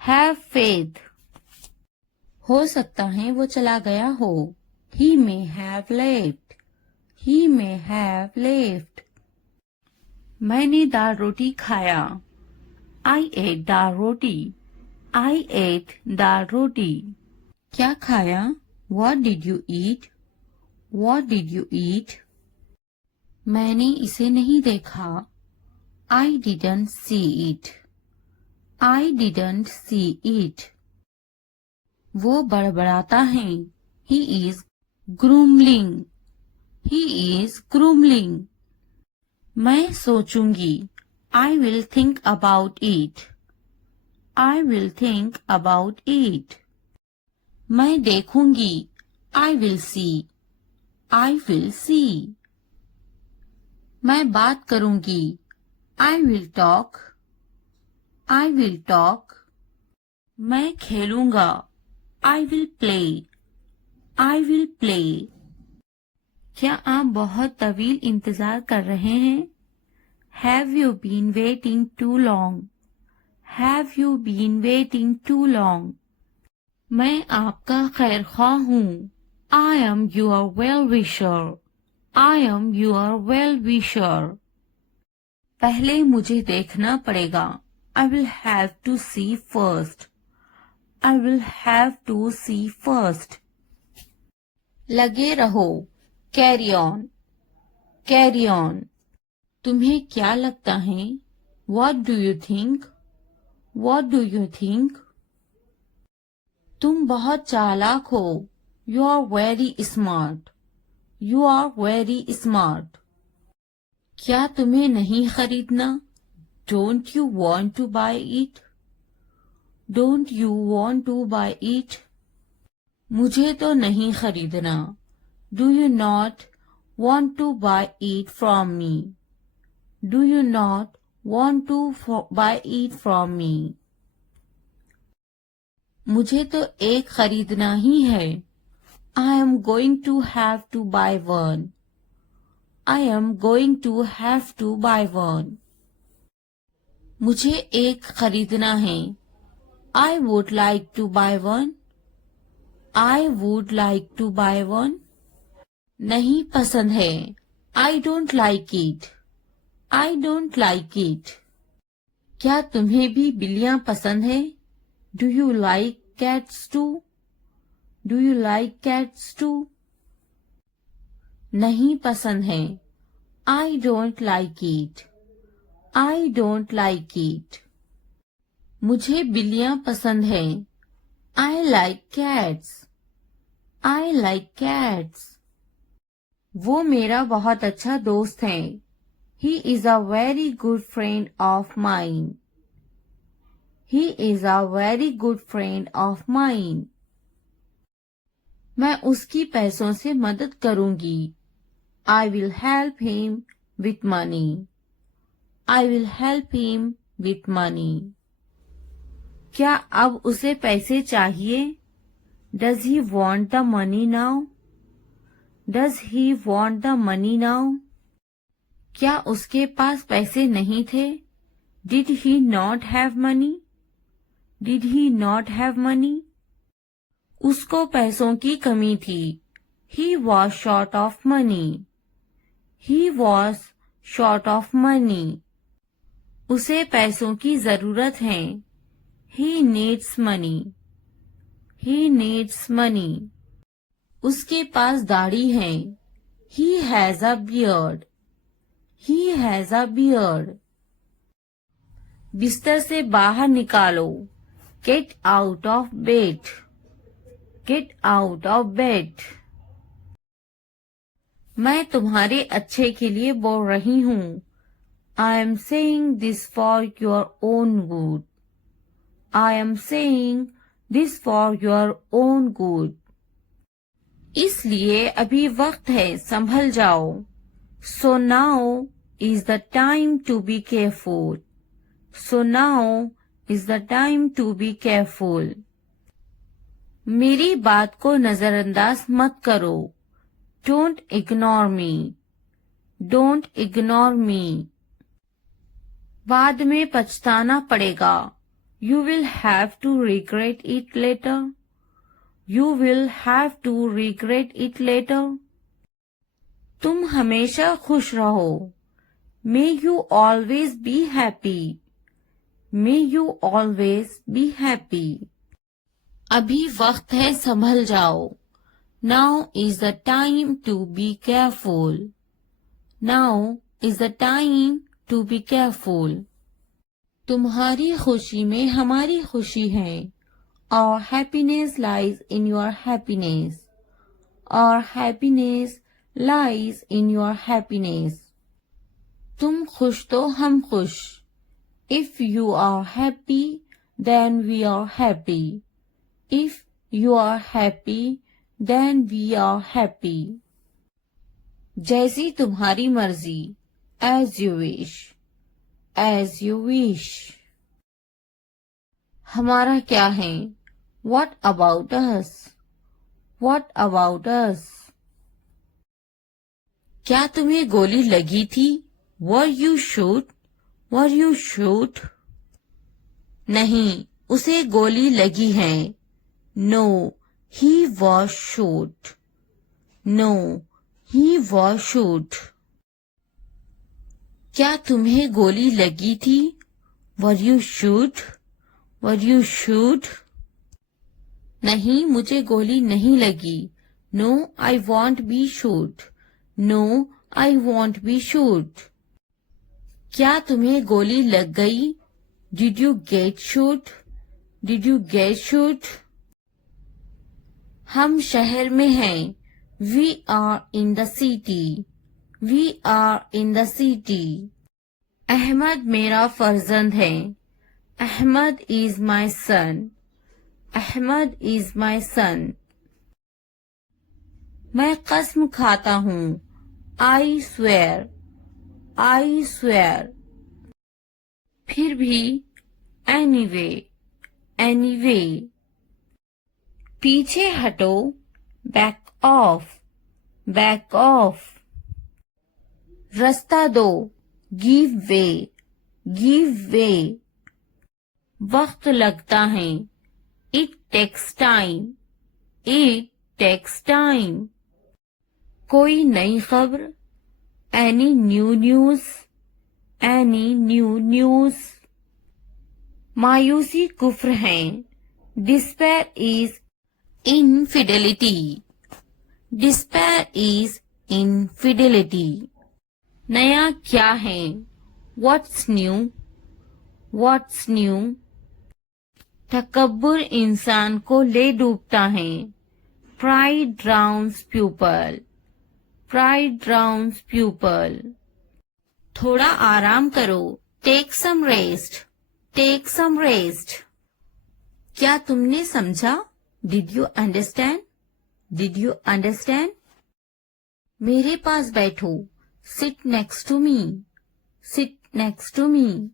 Have faith. हो सकता है वो चला गया हो. He may have left. He may have left. मैंने दाल रोटी खाया. I ate dal roti. I ate दाल रोटी. क्या खाया? What did you eat? What did you eat? मैंने इसे नहीं देखा. I didn't see it. I didn't see it. वो बड़बड़ाता है. He is grumbling. He is grumbling. मैं सोचूंगी. I will think about it. I will think about it. मैं देखूंगी. I will see. I will see. मैं बात करूंगी. I will talk. I will talk. मैं खेलूंगा. I will play. I will play. क्या आप बहुत तवील इंतजार कर रहे हैं? Have you been waiting too long? Have you been waiting too long? मैं आपका खैर ख्वाह हूँ. I am your well wisher. I am your well wisher. पहले मुझे देखना पड़ेगा. I will have to see first. I will have to see first. लगे रहो. Carry on. Carry on. तुम्हें क्या लगता है? What do you think? What do you think? तुम बहुत चालाक हो. You are very smart. You are very smart. क्या तुम्हें नहीं खरीदना? Don't you want to buy it? Don't you want to buy it? मुझे तो नहीं खरीदना. Do you not want to buy it from me? Do you not want to buy it from me? मुझे तो एक खरीदना ही है. I am going to have to buy one. I am going to have to buy one. मुझे एक खरीदना है. I would like to buy one. I would like to buy one. नहीं पसंद है. I don't like it. I don't like it. क्या तुम्हें भी बिल्लियां पसंद है? Do you like cats too? Do you like cats too? नहीं पसंद है. I don't like it. I don't like it. मुझे बिल्लियां पसंद है. I like cats. I like cats. वो मेरा बहुत अच्छा दोस्त है. He is a very good friend of mine. He is a very good friend of mine. मैं उसकी पैसों से मदद करूंगी. I will help him with money. I will help him with money. क्या अब उसे पैसे चाहिए? Does he want the money now? Does he want the money now? क्या उसके पास पैसे नहीं थे? Did he not have money? Did he not have money? उसको पैसों की कमी थी. He was short of money. He was short of money. उसे पैसों की जरूरत है. He needs money. He needs money. उसके पास दाढ़ी है. He has a beard. He has a beard. बिस्तर से बाहर निकालो. Get out of bed. Get out of bed. मैं तुम्हारे अच्छे के लिए बोल रही हूँ. I am saying this for your own good. I am saying this for your own good. इसलिए अभी वक्त है, संभल जाओ. So now is the time to be careful. So now is the time to be careful. मेरी बात को नजरअंदाज मत करो. Don't ignore me. Don't ignore me. बाद में पछताना पड़ेगा. You will have to regret it later. You will have to regret it later. तुम हमेशा खुश रहो. May you always be happy. May you always be happy. अभी वक्त है, संभल जाओ. Now is the time to be careful. Now is the time to be careful. तुम्हारी खुशी में हमारी खुशी है. Our happiness lies in your happiness. Our happiness lies in your happiness. तुम खुश तो हम खुश. If you are happy, then we are happy. If you are happy, then we are happy. जैसी तुम्हारी मर्जी. As you wish. As you wish. हमारा क्या है? What about us? What about us? क्या तुम्हें गोली लगी थी? Were you shot? Were you shot? नहीं, उसे गोली लगी है. No, he was shot. No, he was shot. क्या तुम्हें गोली लगी थी? Were you shot? Were you shot? नहीं, मुझे गोली नहीं लगी. No, I won't be shot. No, I won't be shot. क्या तुम्हें गोली लग गई? Did you get shot? Did you get shot? हम शहर में हैं. We are in the city. We are in the city. Ahmad मेरा फर्जंद है. Ahmad is my son. Ahmad is my son. मैं कसम खाता हूँ. I swear. I swear. फिर भी. Anyway. Anyway. पीछे हटो. Back off. Back off. रास्ता दो. Give way. Give way. वक्त लगता है. It takes time. It takes time. कोई नई खबर. Any new news? Any new news? मायूसी कुफ्र है. Despair is infidelity. Despair is infidelity. नया क्या है? What's new? What's new? तकब्बुर इंसान को ले डूबता है. Pride drowns pupil. Pride drowns pupil. थोड़ा आराम करो. Take some rest. Take some rest. क्या तुमने समझा? Did you understand? Did you understand? मेरे पास बैठो. Sit next to me. Sit next to me.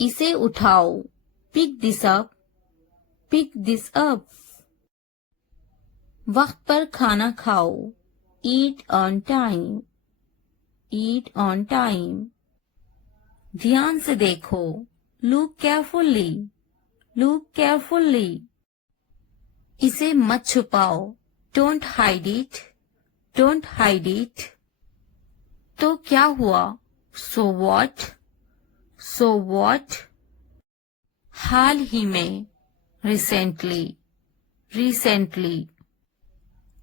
इसे उठाओ. Pick this up. Pick this up. वक्त पर खाना खाओ. Eat on time. Eat on time. ध्यान से देखो. Look carefully. Look carefully. इसे मत छुपाओ. Don't hide it. Don't hide it. तो क्या हुआ? So what? So what? हाल ही में. Recently. Recently.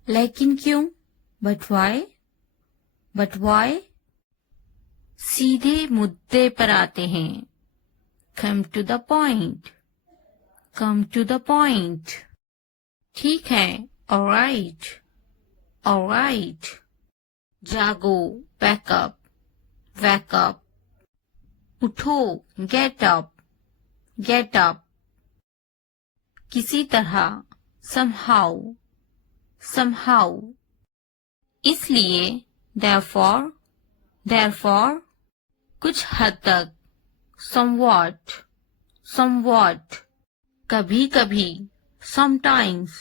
लेकिन क्यों? But why? But why? सीधे मुद्दे पर आते हैं. Come to the point. Come to the point. ठीक है. All right. All right. जागो. Wake up. Wake up. उठो. Get up. Get up. किसी तरह. Somehow. Somehow. इसलिए. Therefore. Therefore. कुछ हद तक. Somewhat. Somewhat. कभी कभी. Sometimes.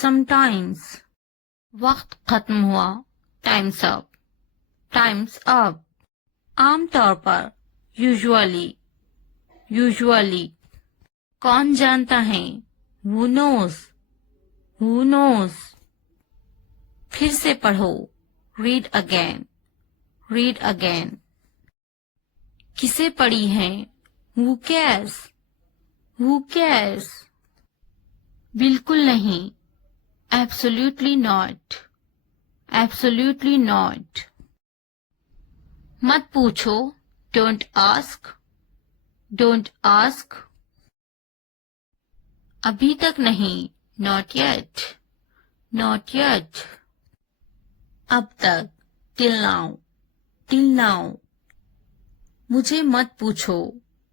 Sometimes. वक्त खत्म हुआ. Time's up. Time's up. आमतौर पर. Usually. Usually. कौन जानता है? Who knows? Who knows? फिर से पढ़ो. Read again. Read again. किसे पढ़ी है? Who cares? Who cares? बिल्कुल नहीं. Absolutely not. Absolutely not. मत पूछो. Don't ask. Don't ask. अभी तक नहीं. Not yet. Not yet. अब तक. Till now. Till now. मुझे मत पूछो.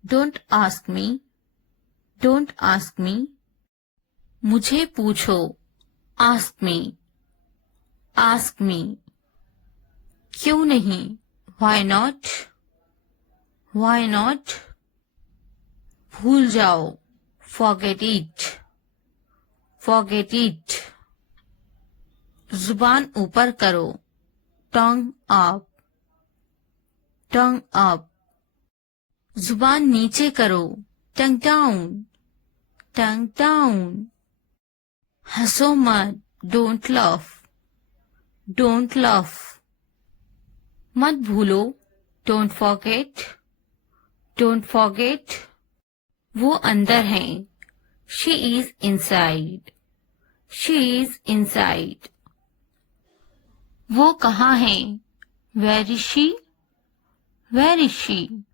Don't ask me. Don't ask me. मुझे पूछो. Ask me. Ask me. क्यों नहीं? Why not? Why not? भूल जाओ. Forget it. Forget it. जुबान ऊपर करो, टंग अप, टंग अप। जुबान नीचे करो, टंग डाउन, टंग डाउन। हंसो मत, डोंट लफ, डोंट लफ। मत भूलो, डोंट फॉरगेट, डोंट फॉरगेट। वो अंदर है, she is inside, she is inside. वो कहाँ है, where is she, where is she.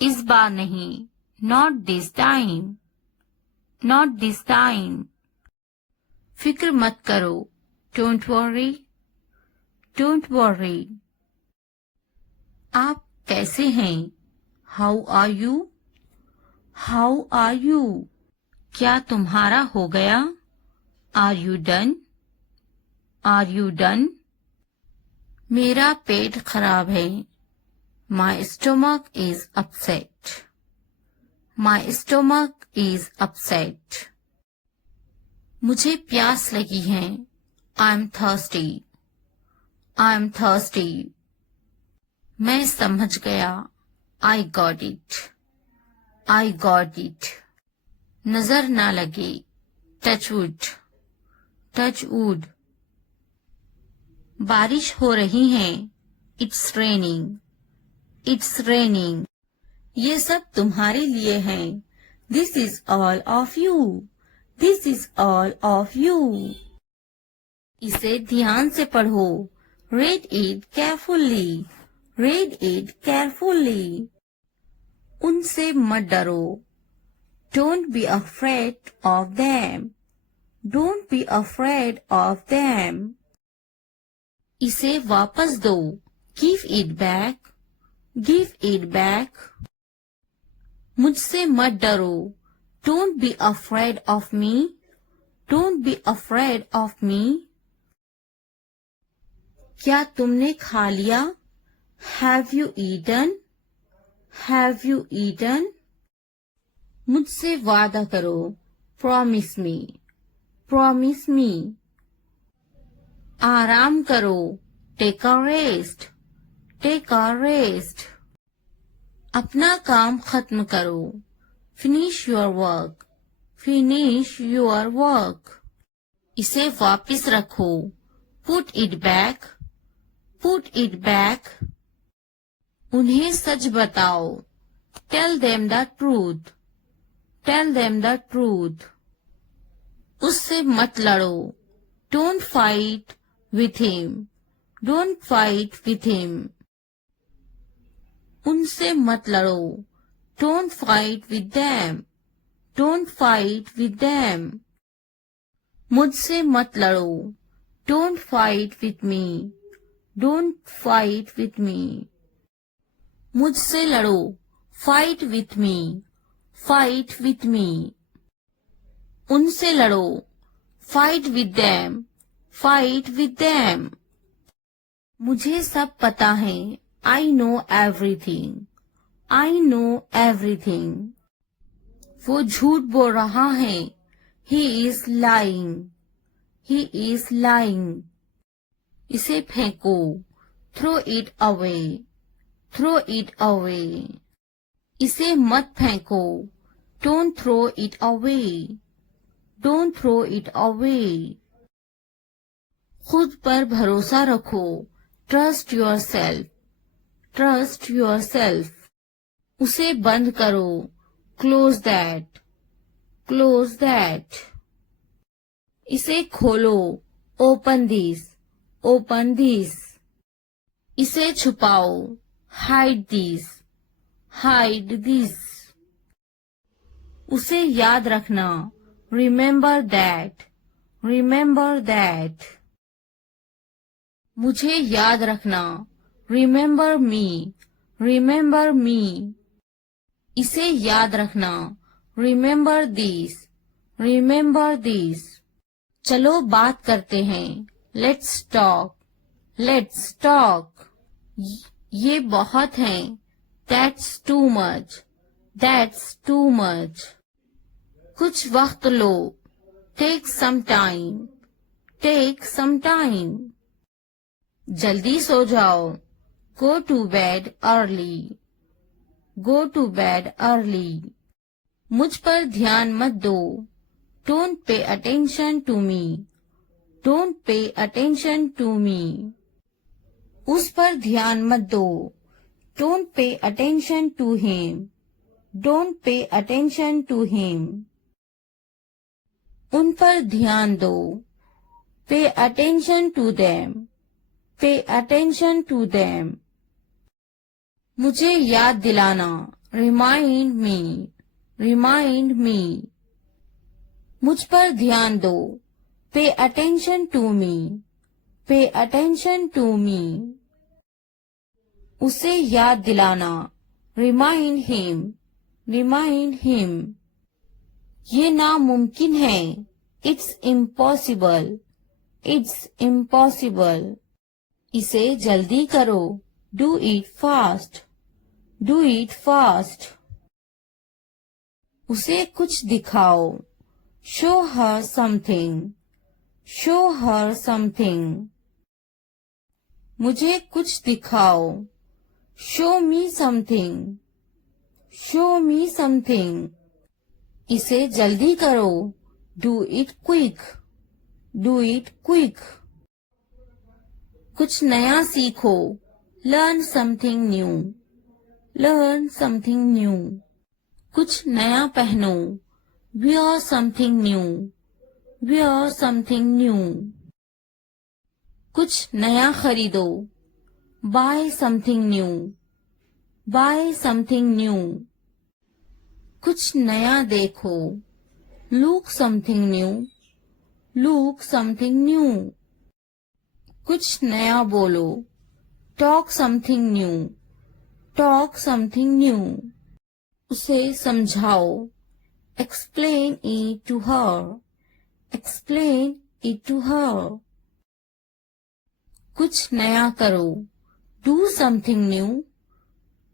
इस बार नहीं, not this time, not this time. फिक्र मत करो, डोंट वरी, डोंट वरी। आप कैसे हैं, how are you, how are you. क्या तुम्हारा हो गया, are you done, are you done. मेरा पेट खराब है, my stomach is upset, my stomach is upset. मुझे प्यास लगी है, I am thirsty, I am thirsty. मैं समझ गया, I got it, I got it. नजर ना लगे, टच वुड, टच वुड। बारिश हो रही है, इट्स रेनिंग, इट्स रेनिंग। ये सब तुम्हारे लिए है, this is all of you, this is all of you. इसे ध्यान से पढ़ो, read it carefully, read it carefully. उनसे मत डरो, don't be afraid of them, don't be afraid of them. इसे वापस दो, give it back, give it back. मुझसे मत डरो, don't be afraid of me, don't be afraid of me. क्या तुमने खा लिया, have you eaten, have you eaten. मुझसे वादा करो, प्रॉमिस मी, प्रॉमिस मी। आराम करो, take a rest, take a rest. अपना काम खत्म करो, finish your work, finish your work. इसे वापस रखो, put it back, put it back. उन्हें सच बताओ, tell them the truth, tell them the truth. उससे मत लड़ो, don't fight with him, don't fight with him. उनसे मत लड़ो, don't fight with them, don't fight with them. मुझसे मत लड़ो, don't fight with me, don't fight with me. मुझसे लड़ो, fight with me, fight with me. उनसे लड़ो, fight with them, fight with them. मुझे सब पता है, I know everything, I know everything. वो झूठ बोल रहा है, he is lying, he is lying. इसे फेंको, throw it away, throw it away. इसे मत फेंको, don't throw it away, don't throw it away. खुद पर भरोसा रखो, trust your self, trust your self. उसे बंद करो, क्लोज दैट, क्लोज दैट। इसे खोलो, ओपन दिस, ओपन दिस। इसे छुपाओ, हाइड दिस, हाइड दिस। उसे याद रखना, रिमेम्बर दैट, रिमेम्बर दैट। मुझे याद रखना, रिमेम्बर मी, रिमेम्बर मी। इसे याद रखना, रिमेम्बर दिस, रिमेम्बर दिस। चलो बात करते हैं, लेट्स टॉक, लेट्स टॉक। ये बहुत है, that's too much, that's too much. कुछ वक्त लो, take some time, take some time. जल्दी सो जाओ। Go to bed early. Go to bed early. मुझ पर ध्यान मत दो। Don't pay attention to me. Don't pay attention to me. उस पर ध्यान मत दो। Don't pay attention to him. Don't pay attention to him. उन पर ध्यान दो। Pay attention to them. Pay attention to them. मुझे याद दिलाना। Remind me. Remind me. मुझ पर ध्यान दो। पे अटेंशन टू मी। पे अटेंशन टू मी। उसे याद दिलाना। Remind him. Remind him. ये नामुमकिन है। It's impossible. It's impossible. इसे जल्दी करो। Do it fast. Do it fast. उसे कुछ दिखाओ। Show her something. Show her something. मुझे कुछ दिखाओ। Show me something. Show me something. इसे जल्दी करो। Do it quick. Do it quick. कुछ नया सीखो। Learn something new. Learn something new. कुछ नया पहनो। wear something new। wear something new। कुछ नया खरीदो। buy something new। buy something new। कुछ नया देखो। look something new। look something new। कुछ नया बोलो। talk something new। talk something new। उसे समझाओ। explain it to her। explain it to her। कुछ नया करो। do something new।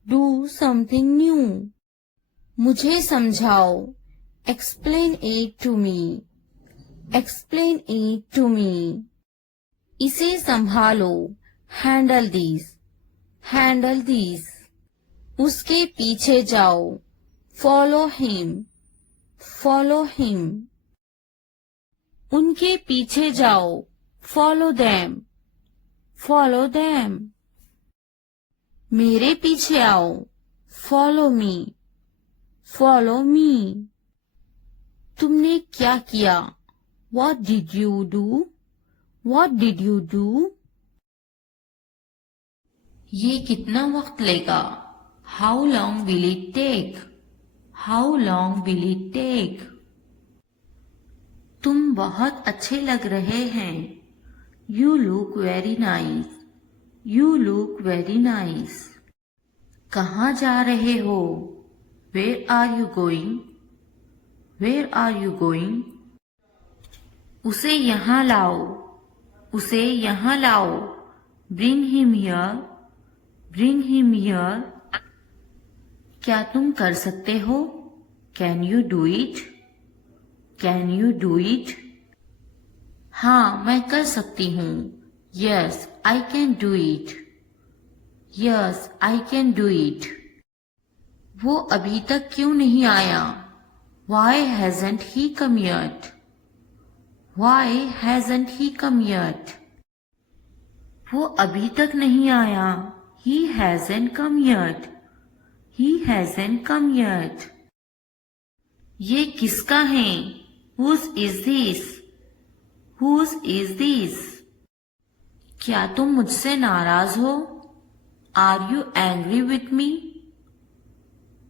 do something new। मुझे समझाओ। explain it to me। explain it to me। इसे संभालो। handle these। handle these। उसके पीछे जाओ। follow him। follow him। उनके पीछे जाओ। follow them। follow them। मेरे पीछे आओ। follow me। follow me। तुमने क्या किया। what did you do। what did you do। ये कितना वक्त लेगा। how long will it take। how long will it take। तुम बहुत अच्छे लग रहे हैं। You look very nice। You look very nice। कहाँ जा रहे हो। Where are you going। Where are you going। उसे यहाँ लाओ। उसे यहाँ लाओ। Bring him here। Bring him here। क्या तुम कर सकते हो। Can you do it। Can you do it। हाँ मैं कर सकती हूँ। Yes I can do it। Yes I can do it। वो अभी तक क्यों नहीं आया। Why hasn't he come yet। Why hasn't he come yet। वो अभी तक नहीं आया। He hasn't come yet। He hasn't come yet। ये किसका है। Whose is this। Whose is this। क्या तुम मुझसे नाराज हो। Are you angry with me।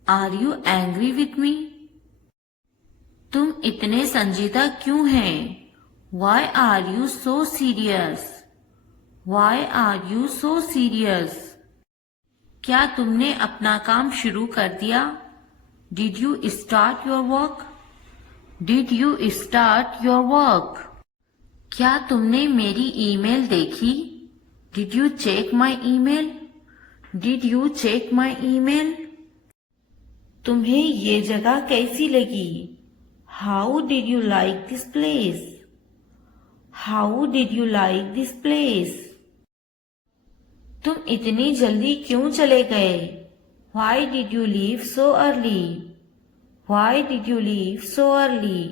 Are you angry with me। तुम इतने संजीदा क्यों हैं। Why are you so serious। Why are you so serious। क्या तुमने अपना काम शुरू कर दिया। Did you start your work। Did you start your work। क्या तुमने मेरी ईमेल देखी। Did you check my email। Did you check my email। तुम्हें ये जगह कैसी लगी। How did you like this place। How did you like this place? तुम इतनी जल्दी क्यों चले गए? Why did you leave so early? Why did you leave so early?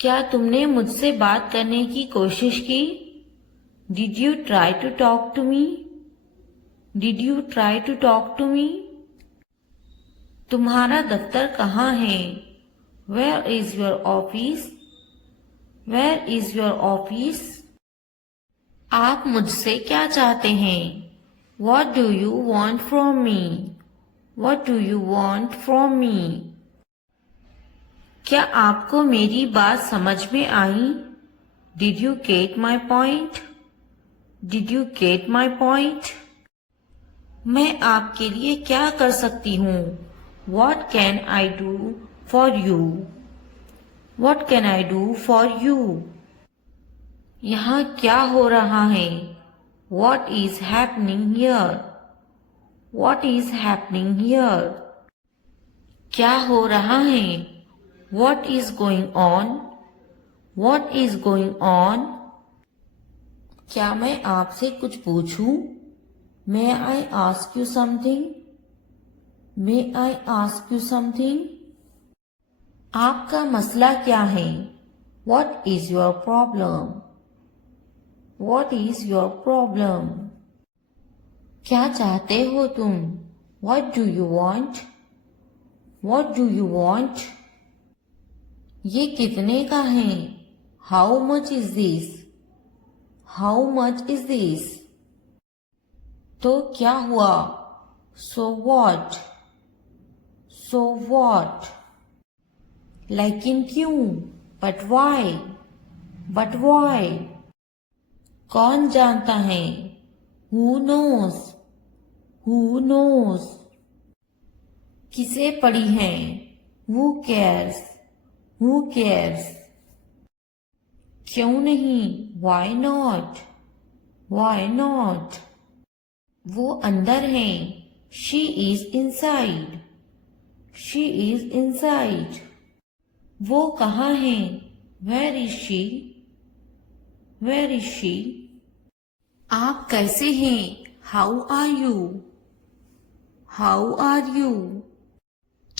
क्या तुमने मुझसे बात करने की कोशिश की? Did you try to talk to me? Did you try to talk to me? तुम्हारा दफ्तर कहाँ है? Where is your office? Where is your office? आप मुझसे क्या चाहते हैं? What do you want from me? What do you want from me? क्या आपको मेरी बात समझ में आई? Did you get my point? Did you get my point? मैं आपके लिए क्या कर सकती हूँ? What can I do for you? What can I do for you? यहाँ क्या हो रहा है? What is happening here? What is happening here? क्या हो रहा है? What is going on? What is going on? क्या मैं आपसे कुछ पूछूं? May I ask you something? May I ask you something? आपका मसला क्या है? What is your problem? What is your problem? क्या चाहते हो तुम? What do you want? What do you want? ये कितने का है? How much is this? How much is this? तो क्या हुआ? So what? So what? लेकिन क्यों? But why? But why? कौन जानता है? Who knows? Who knows? किसे पड़ी है? Who cares? Who cares? क्यों नहीं? Why not? Why not? वो अंदर है. She is inside. She is inside. वो कहाँ है? Where is she? Where is she? आप कैसे हैं? How are you? How are you?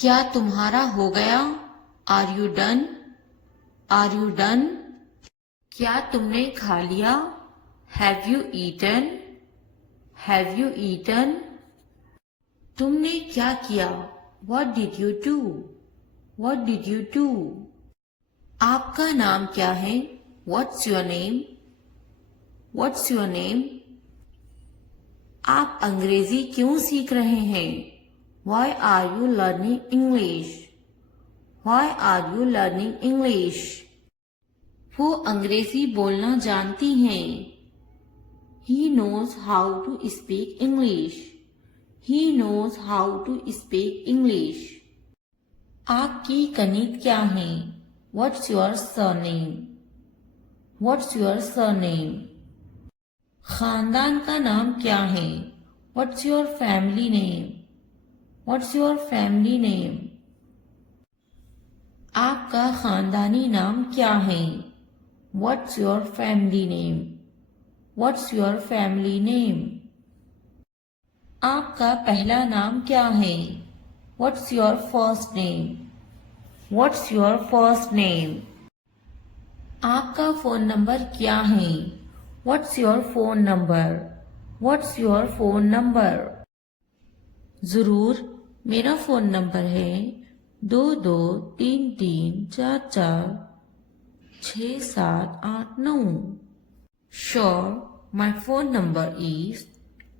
क्या तुम्हारा हो गया? Are you done? Are you done? क्या तुमने खा लिया? Have you eaten? Have you eaten? तुमने क्या किया? What did you do? What did you do? आपका नाम क्या है? What's your name? What's your name? आप अंग्रेजी क्यों सीख रहे हैं? Why are you learning English? Why are you learning English? वो अंग्रेजी बोलना जानती हैं. He knows how to speak English. He knows how to speak English. आपकी कनीत क्या है? What's your surname? What's your surname? खानदान का नाम क्या है? What's your family name? What's your family name? आपका खानदानी नाम क्या है? What's your family name? What's your family name? आपका पहला नाम क्या है? What's your first name? What's your first name? आपका फोन नंबर क्या है? What's your phone number? What's your phone number? जरूर, मेरा फोन नंबर है 2233446789. Sure, my phone number is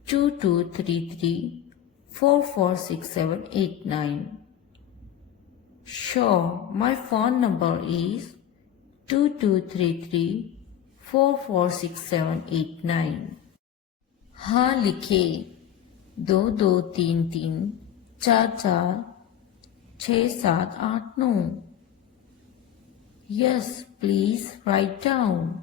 2233446789. Sure, my phone number is 2233446789. हाँ लिखे 2233446789. Yes, please write down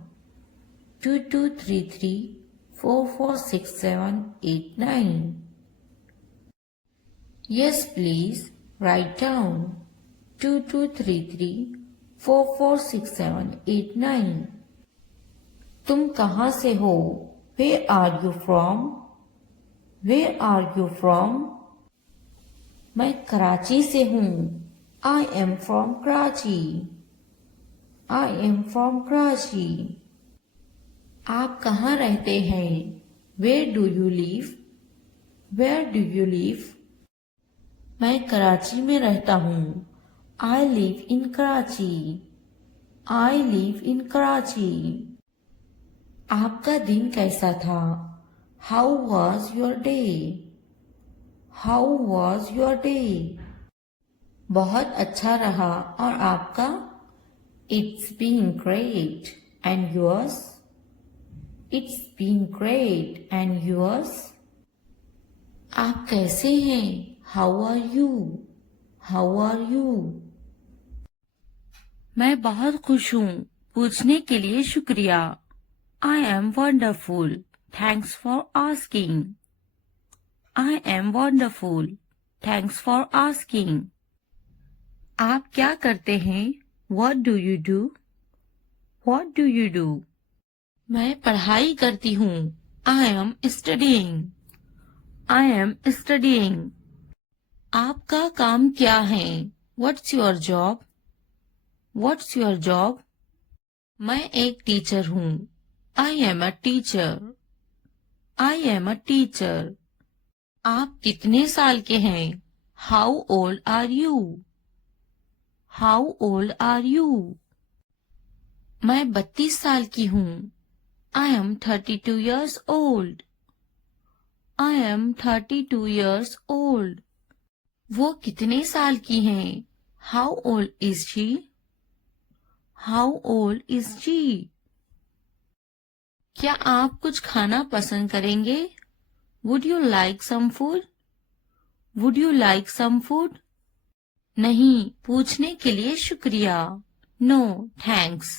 2233446789. Yes, please write down 2233446789. तुम कहाँ से हो? Where are you from? Where are you from? मैं कराची से हूँ। I am from Karachi. I am from Karachi. आप कहाँ रहते हैं? Where do you live? Where do you live? मैं कराची में रहता हूँ। I live in Karachi. I live in Karachi. आपका दिन कैसा था? How was your day? How was your day? बहुत अच्छा रहा और आपका? It's been great. And yours? It's been great. And yours? आप कैसे हैं? How are you? How are you? मैं बहुत खुश हूँ। पूछने के लिए शुक्रिया। I am wonderful. Thanks for asking. I am wonderful. Thanks for asking. आप क्या करते हैं? What do you do? What do you do? मैं पढ़ाई करती हूँ। I am studying. I am studying. आपका काम क्या है? What's your job? What's your job? मैं एक टीचर हूँ। I am a teacher. I am a teacher. आप कितने साल के हैं? How old are you? How old are you? मैं 32 साल की हूँ। I am 32 years old. I am 32 years old. वो कितने साल की हैं? How old is she? How old is she? क्या आप कुछ खाना पसंद करेंगे? Would you like some food? Would you like some food? नहीं, पूछने के लिए शुक्रिया। No, thanks.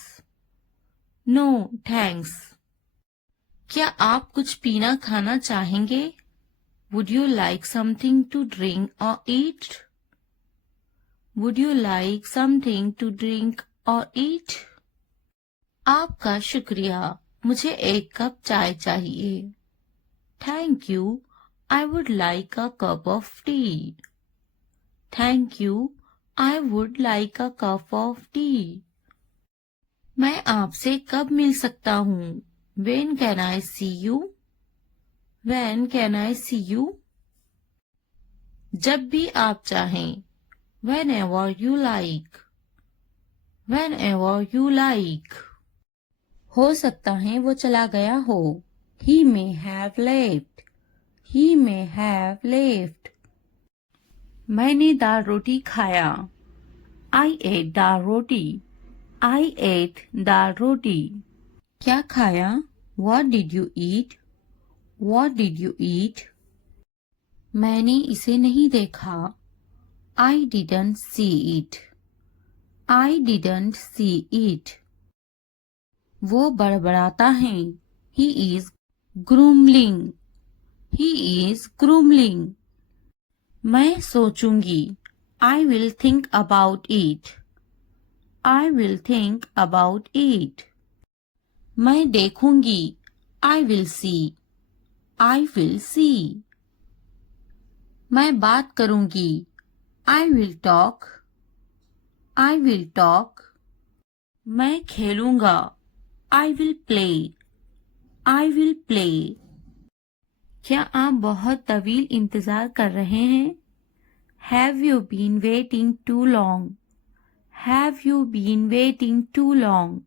No, thanks. क्या आप कुछ पीना खाना चाहेंगे? Would you like something to drink or eat? Would you like something to drink or eat? आपका शुक्रिया। मुझे एक कप चाय चाहिए। Thank you. I would like a cup of tea. Thank you. I would like a cup of tea. मैं आपसे कब मिल सकता हूँ? When can I see you? When can I see you? जब भी आप चाहें। Whenever you like. Whenever you like. हो सकता है वो चला गया हो। He may have left. He may have left. मैंने दाल रोटी खाया। I ate dal roti. I ate दाल रोटी। क्या खाया? What did you eat? What did you eat? मैंने इसे नहीं देखा। I didn't see it. I didn't see it. वो बड़बड़ाता है। He is grumbling. He is grumbling. मैं सोचूंगी। I will think about it. I will think about it. मैं देखूंगी। I will see. I will see. मैं बात करूंगी। I will talk. I will talk. मैं खेलूंगा। I will play. I will play. क्या आप बहुत तवील इंतजार कर रहे हैं? Have you been waiting too long? Have you been waiting too long?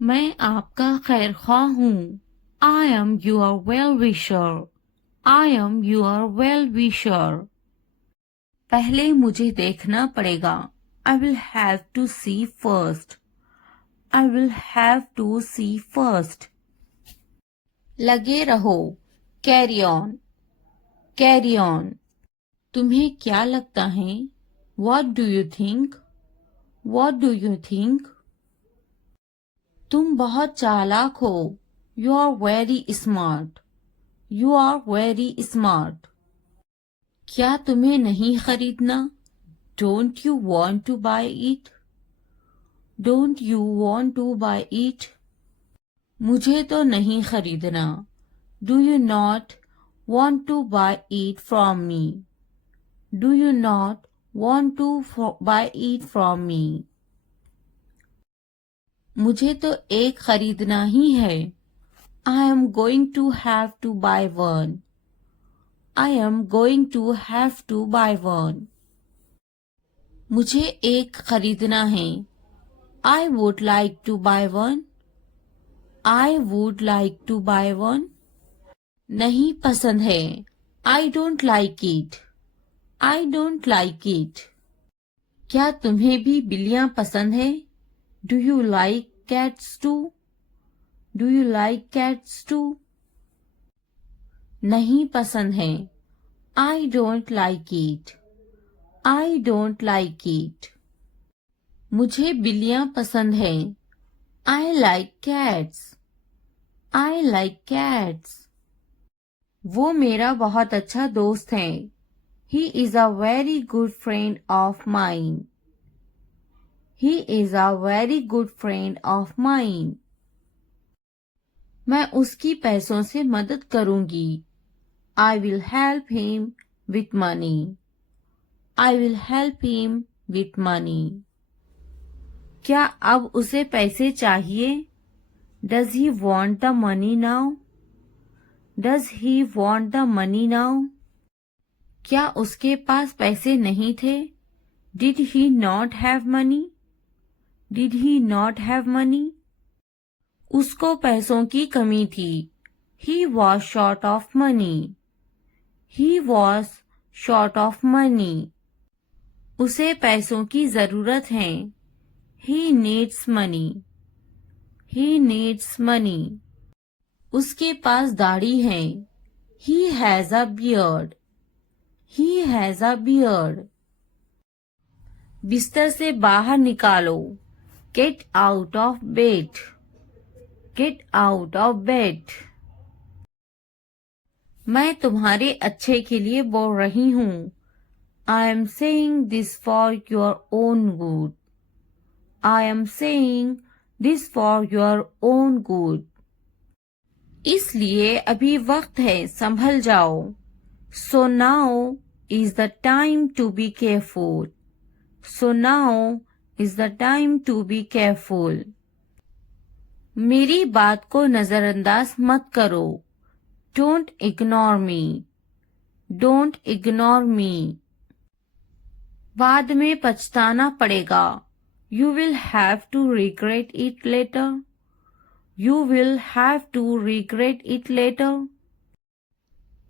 मैं आपका खैरख्वाह हूँ। I am your well-wisher. I am your well-wisher. पहले मुझे देखना पड़ेगा। I will have to see first. I will have to see first. लगे रहो। Carry on. Carry on. तुम्हें क्या लगता है? What do you think? What do you think? तुम बहुत चालाक हो। You are very smart. You are very smart. क्या तुम्हें नहीं खरीदना? Don't you want to buy it? Don't you want to buy it? मुझे तो नहीं खरीदना. Do you not want to buy it from me? Do you not want to buy it from me? मुझे तो एक खरीदना ही है. I am going to have to buy one. I am going to have to buy one. मुझे एक खरीदना है. I would like to buy one. I would like to buy one. नहीं पसंद है. I don't like it. I don't like it. क्या तुम्हें भी बिल्लियां पसंद है? Do you like cats too? Do you like cats too? नहीं पसंद है. I don't like it. I don't like it. मुझे बिल्लियां पसंद है. I like cats. I like cats. वो मेरा बहुत अच्छा दोस्त है. He is a very good friend of mine. He is a very good friend of mine. मैं उसकी पैसों से मदद करूंगी. I will help him with money. I will help him with money. क्या अब उसे पैसे चाहिए? Does he want the money now? Does he want the money now? क्या उसके पास पैसे नहीं थे? Did he not have money? Did he not have money? उसको पैसों की कमी थी. He was short of money. He was short of money. उसे पैसों की जरूरत है. He needs money. He needs money. उसके पास दाढ़ी है. He has a beard. He has a beard. बिस्तर से बाहर निकालो. Get out of bed. Get out of bed. मैं तुम्हारे अच्छे के लिए बोल रही हूँ. I am saying this for your own good. I am saying this for your own good. इसलिए अभी वक्त है, संभल जाओ. So now is the time to be careful. So now is the time to be careful. मेरी बात को नजरअंदाज मत करो. Don't ignore me. Don't ignore me. बाद में पछताना पड़ेगा. You will have to regret it later. You will have to regret it later.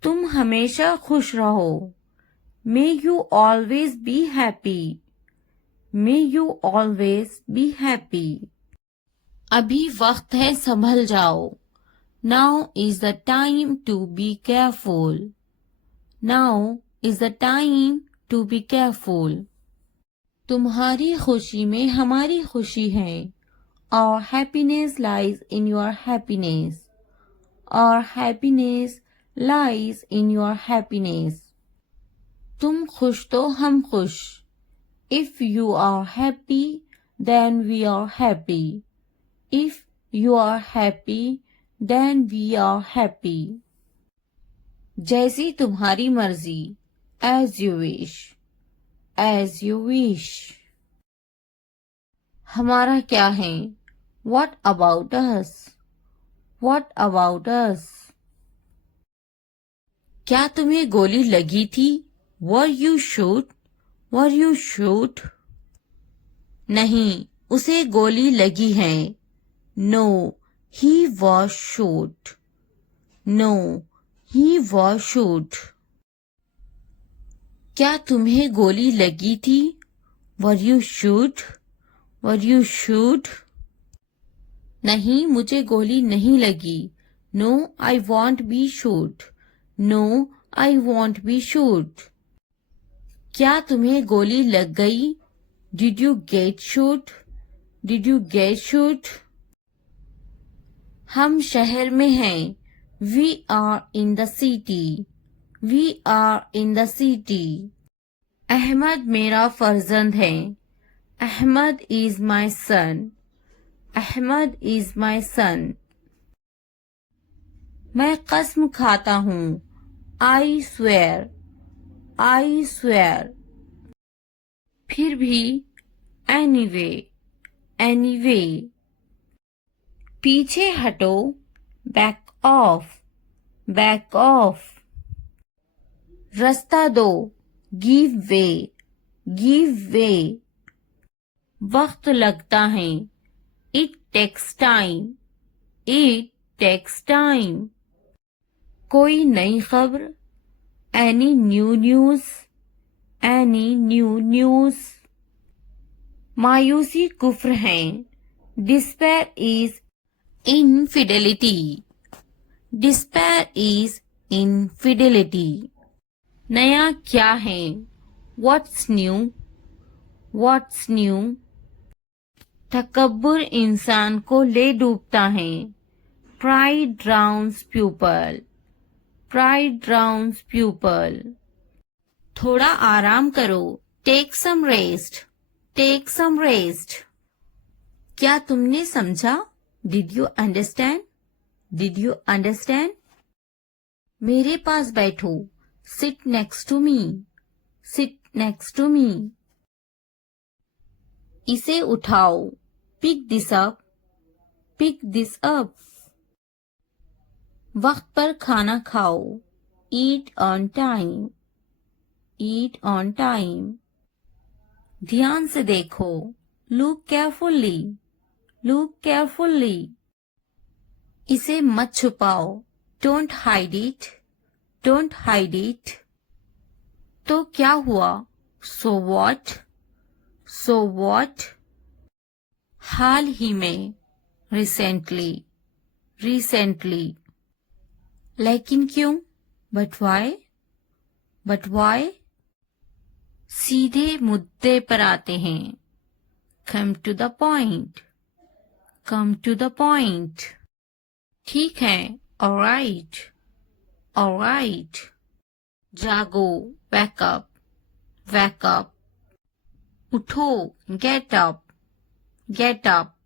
तुम हमेशा खुश रहो. May you always be happy. May you always be happy. अभी वक्त है, संभल जाओ. Now is the time to be careful. Now is the time to be careful. तुम्हारी खुशी में हमारी खुशी है. Our happiness lies in your happiness. Our happiness lies in your happiness. तुम खुश तो हम खुश. If you are happy, then we are happy. If you are happy, then we are happy. जैसी तुम्हारी मर्जी. As you wish. As you wish. हमारा क्या है? What about us? What about us? क्या तुम्हें गोली लगी थी? Were you shot? Were you shot? नहीं, उसे गोली लगी है. No, he was shot. No, he was shot. क्या तुम्हें गोली लगी थी? Were you shot? Were you shot? नहीं, मुझे गोली नहीं लगी. No, I won't be shot. No, I won't be shot. क्या तुम्हें गोली लग गई? Did you get shot? Did you get shot? हम शहर में हैं. We are in the city. We are in the city. Ahmad मेरा फर्जंद है. Ahmad is my son. Ahmad is my son. मैं कसम खाता हूँ, आई स्वेयर, आई स्वेयर। फिर भी, एनीवे, एनीवे। पीछे हटो, बैक ऑफ, बैक ऑफ। रास्ता दो, गिव वे, गिव वे। वक्त लगता है, it takes time, it takes time. कोई नई खबर, any new news, any new news. मायूसी कुफ्र है, despair is infidelity, despair is infidelity. नया क्या है, व्हाट्स न्यू, व्हाट्स न्यू। तकब्बुर इंसान को ले डूबता है, pride drowns people, pride drowns people. थोड़ा आराम करो, take some rest, take some rest. क्या तुमने समझा? Did you understand, did you understand. मेरे पास बैठो, sit next to me, sit next to me. इसे उठाओ, pick this up, pick this up. वक्त पर खाना खाओ, eat on time, eat on time. ध्यान से देखो, लुक केयरफुली, लुक केयरफुली। इसे मत छुपाओ, don't hide it, don't hide it. तो क्या हुआ, सो व्हाट, सो व्हाट। हाल ही में, रिसेंटली, रिसेंटली। लेकिन क्यों, बट वाई, बट वाई। सीधे मुद्दे पर आते हैं, come to the point, come to the point. ठीक है, ऑलराइट, ऑलराइट। जागो, वेकअप, वेकअप। उठो, गेट अप, गेट अप।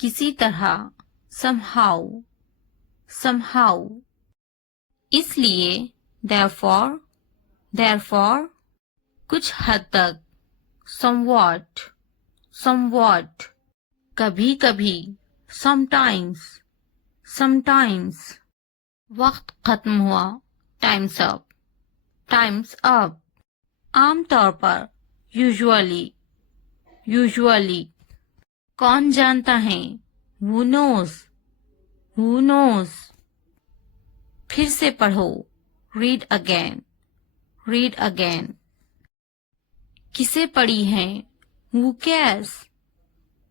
किसी तरह, somehow, somehow। इसलिए, therefore, therefore। कुछ हद तक, somewhat, somewhat। कभी कभी, sometimes, sometimes। वक्त खत्म हुआ, time's up, time's up। आमतौर पर, usually, usually। कौन जानता है, who knows, who knows। फिर से पढ़ो, read again, read again। किसे पढ़ी है, who cares,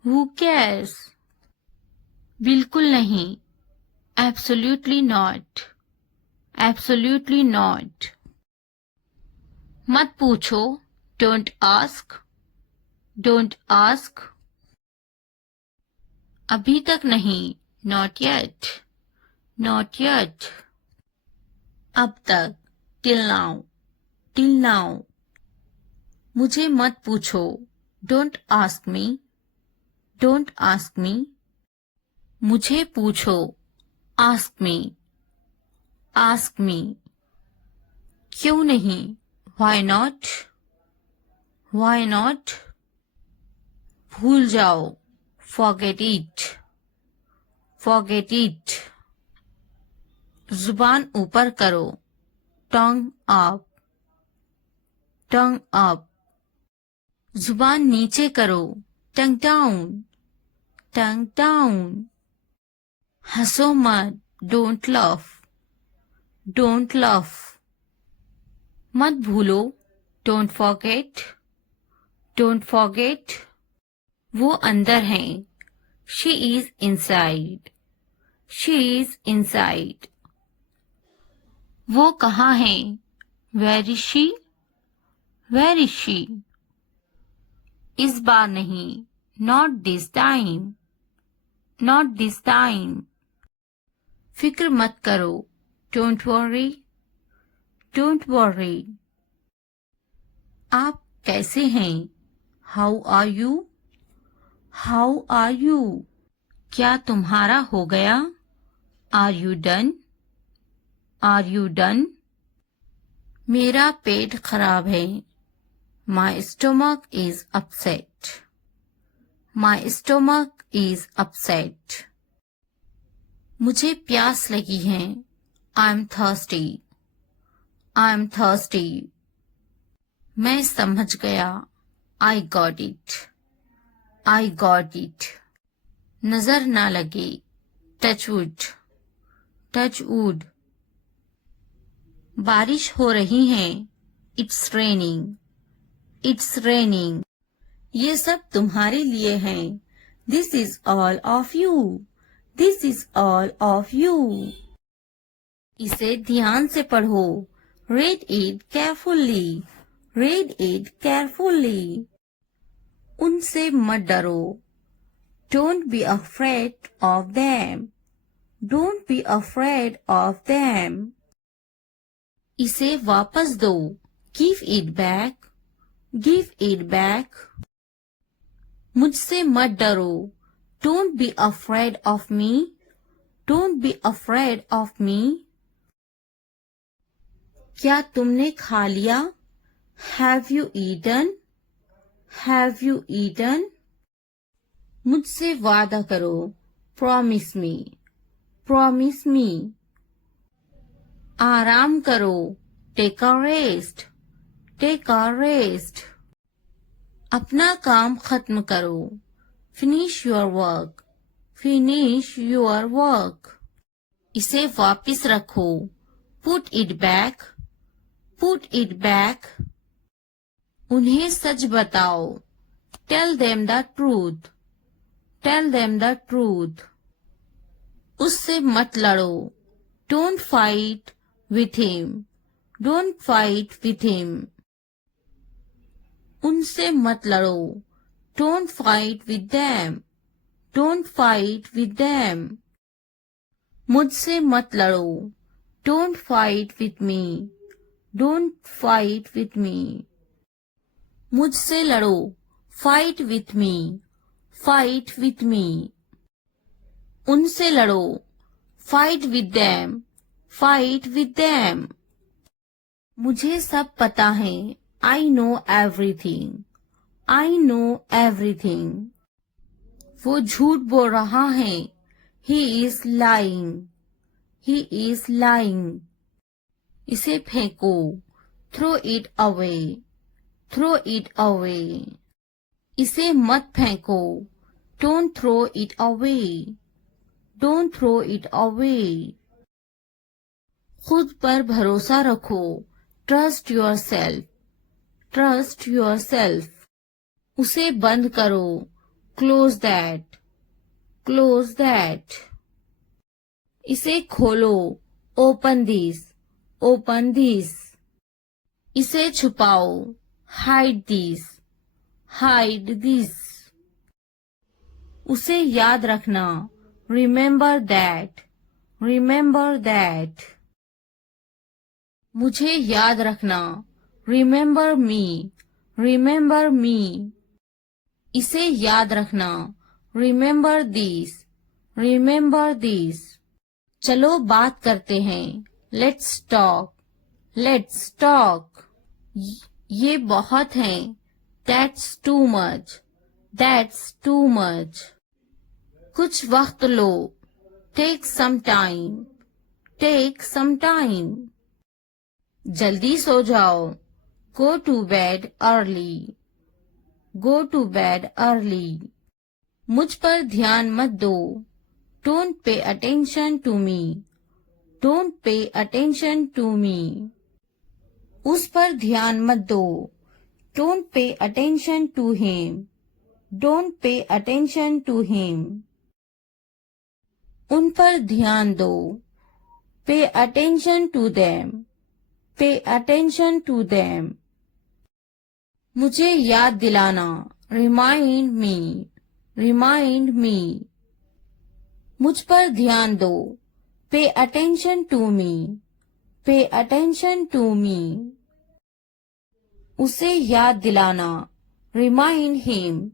who cares। बिल्कुल नहीं, absolutely not, absolutely not। मत पूछो, don't ask, don't ask। अभी तक नहीं, not yet, not yet। अब तक, till now, till now। मुझे मत पूछो, don't ask me, don't ask me। मुझे पूछो, ask me, ask me। क्यों नहीं, why not, why not। भूल जाओ, forget it, forget it। जुबान ऊपर करो, tongue up, tongue up। जुबान नीचे करो, tongue down, tongue down। हंसो मत, don't laugh, don't laugh। मत भूलो, don't forget, don't forget। वो अंदर है, she is inside, she is inside। वो कहाँ है, where is she, where is she। इस बार नहीं, not this time, not this time। फिक्र मत करो, don't worry, don't worry। आप कैसे हैं, how are you, how are you। क्या तुम्हारा हो गया, Are you done? Are you done? मेरा पेट खराब है. My stomach is upset. My stomach is upset. मुझे प्यास लगी है. I'm thirsty. I'm thirsty. मैं समझ गया. I got it. I got it. नजर ना लगे. Touch wood. Touch wood. बारिश हो रही है. It's raining. It's raining. ये सब तुम्हारे लिए है. This is all of you. This is all of you. इसे ध्यान से पढ़ो. Read it carefully. Read it carefully. उनसे मत डरो. Don't be afraid of them. Don't be afraid of them. इसे वापस दो. Give it back. Give it back. मुझसे मत डरो. Don't be afraid of me. Don't be afraid of me. क्या तुमने खा लिया? Have you eaten? Have you eaten? मुझसे वादा करो. Promise me. Promise me. आराम करो. Take a rest. Take a rest. अपना काम खत्म करो. Finish your work. Finish your work. इसे वापस रखो. Put it back. Put it back. उन्हें सच बताओ. Tell them the truth. Tell them the truth. उससे मत लड़ो. Don't fight with him. Don't fight with him. उनसे मत लड़ो. Don't fight with them. Don't fight with them. मुझसे मत लड़ो. Don't fight with me. Don't fight with me. मुझसे लड़ो. Fight with me. Fight with me. उनसे लड़ो. Fight with them. Fight with them. मुझे सब पता है. I know everything. I know everything. वो झूठ बोल रहा है. He is lying. He is lying. इसे फेंको. Throw it away. Throw it away. इसे मत फेंको. Don't throw it away. Don't throw it away. खुद पर भरोसा रखो. Trust yourself. Trust yourself. उसे बंद करो. Close that. Close that. इसे खोलो. Open this. Open this. इसे छुपाओ. Hide this. Hide this. उसे याद रखना. Remember that. Remember that. मुझे याद रखना. Remember me. Remember me. इसे याद रखना. Remember this. Remember this. चलो बात करते हैं. Let's talk. Let's talk. ये बहुत है. That's too much. That's too much. कुछ वक्त लो. Take some time. Take some time. जल्दी सो जाओ. Go to bed early. Go to bed early. मुझ पर ध्यान मत दो. Don't pay attention to me. Don't pay attention to me. उस पर ध्यान मत दो. Don't pay attention to him. Don't pay attention to him. उन पर ध्यान दो. Pay attention to them. Pay attention to them. मुझे याद दिलाना. Remind me. Remind me. मुझ पर ध्यान दो. Pay attention to me. Pay attention to me. उसे याद दिलाना. Remind him.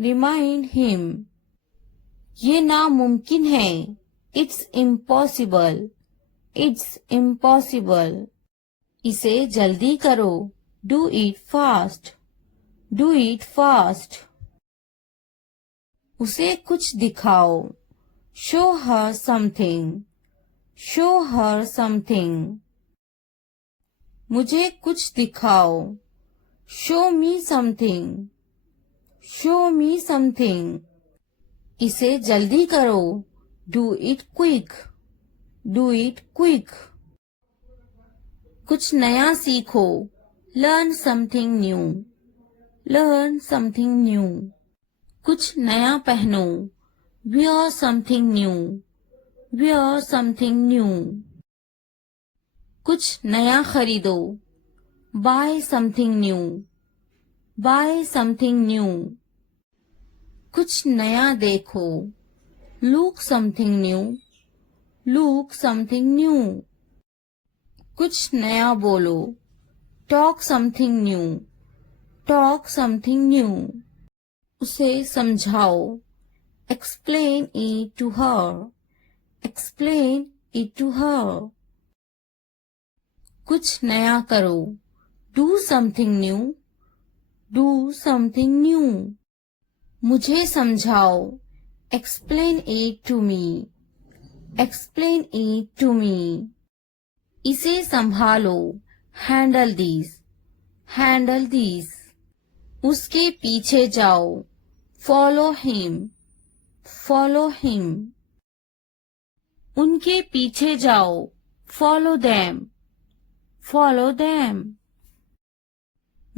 Remind him. ये नामुमकिन है. It's impossible. It's impossible. इसे जल्दी करो. Do it fast. Do it fast. उसे कुछ दिखाओ. Show her something. Show her something. मुझे कुछ दिखाओ. Show me something. Show me something. इसे जल्दी करो. Do it quick. Do it quick. कुछ नया सीखो. Learn something new. Learn something new. कुछ नया पहनो. Wear something new. Wear something new. कुछ नया खरीदो. Buy something new. Buy something new. कुछ नया देखो. Look something new. Look something new. कुछ नया बोलो. Talk something new. Talk something new. उसे समझाओ. Explain it to her. Explain it to her. कुछ नया करो. Do something new. Do something new. मुझे समझाओ. Explain it to me. Explain it to me. इसे संभालो. Handle these. Handle these. उसके पीछे जाओ. Follow him. Follow him. उनके पीछे जाओ. Follow them. Follow them.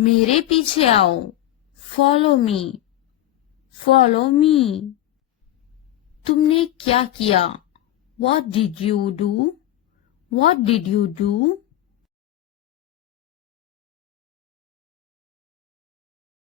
मेरे पीछे आओ. Follow me. Follow me. तुमने क्या किया? What did you do? What did you do?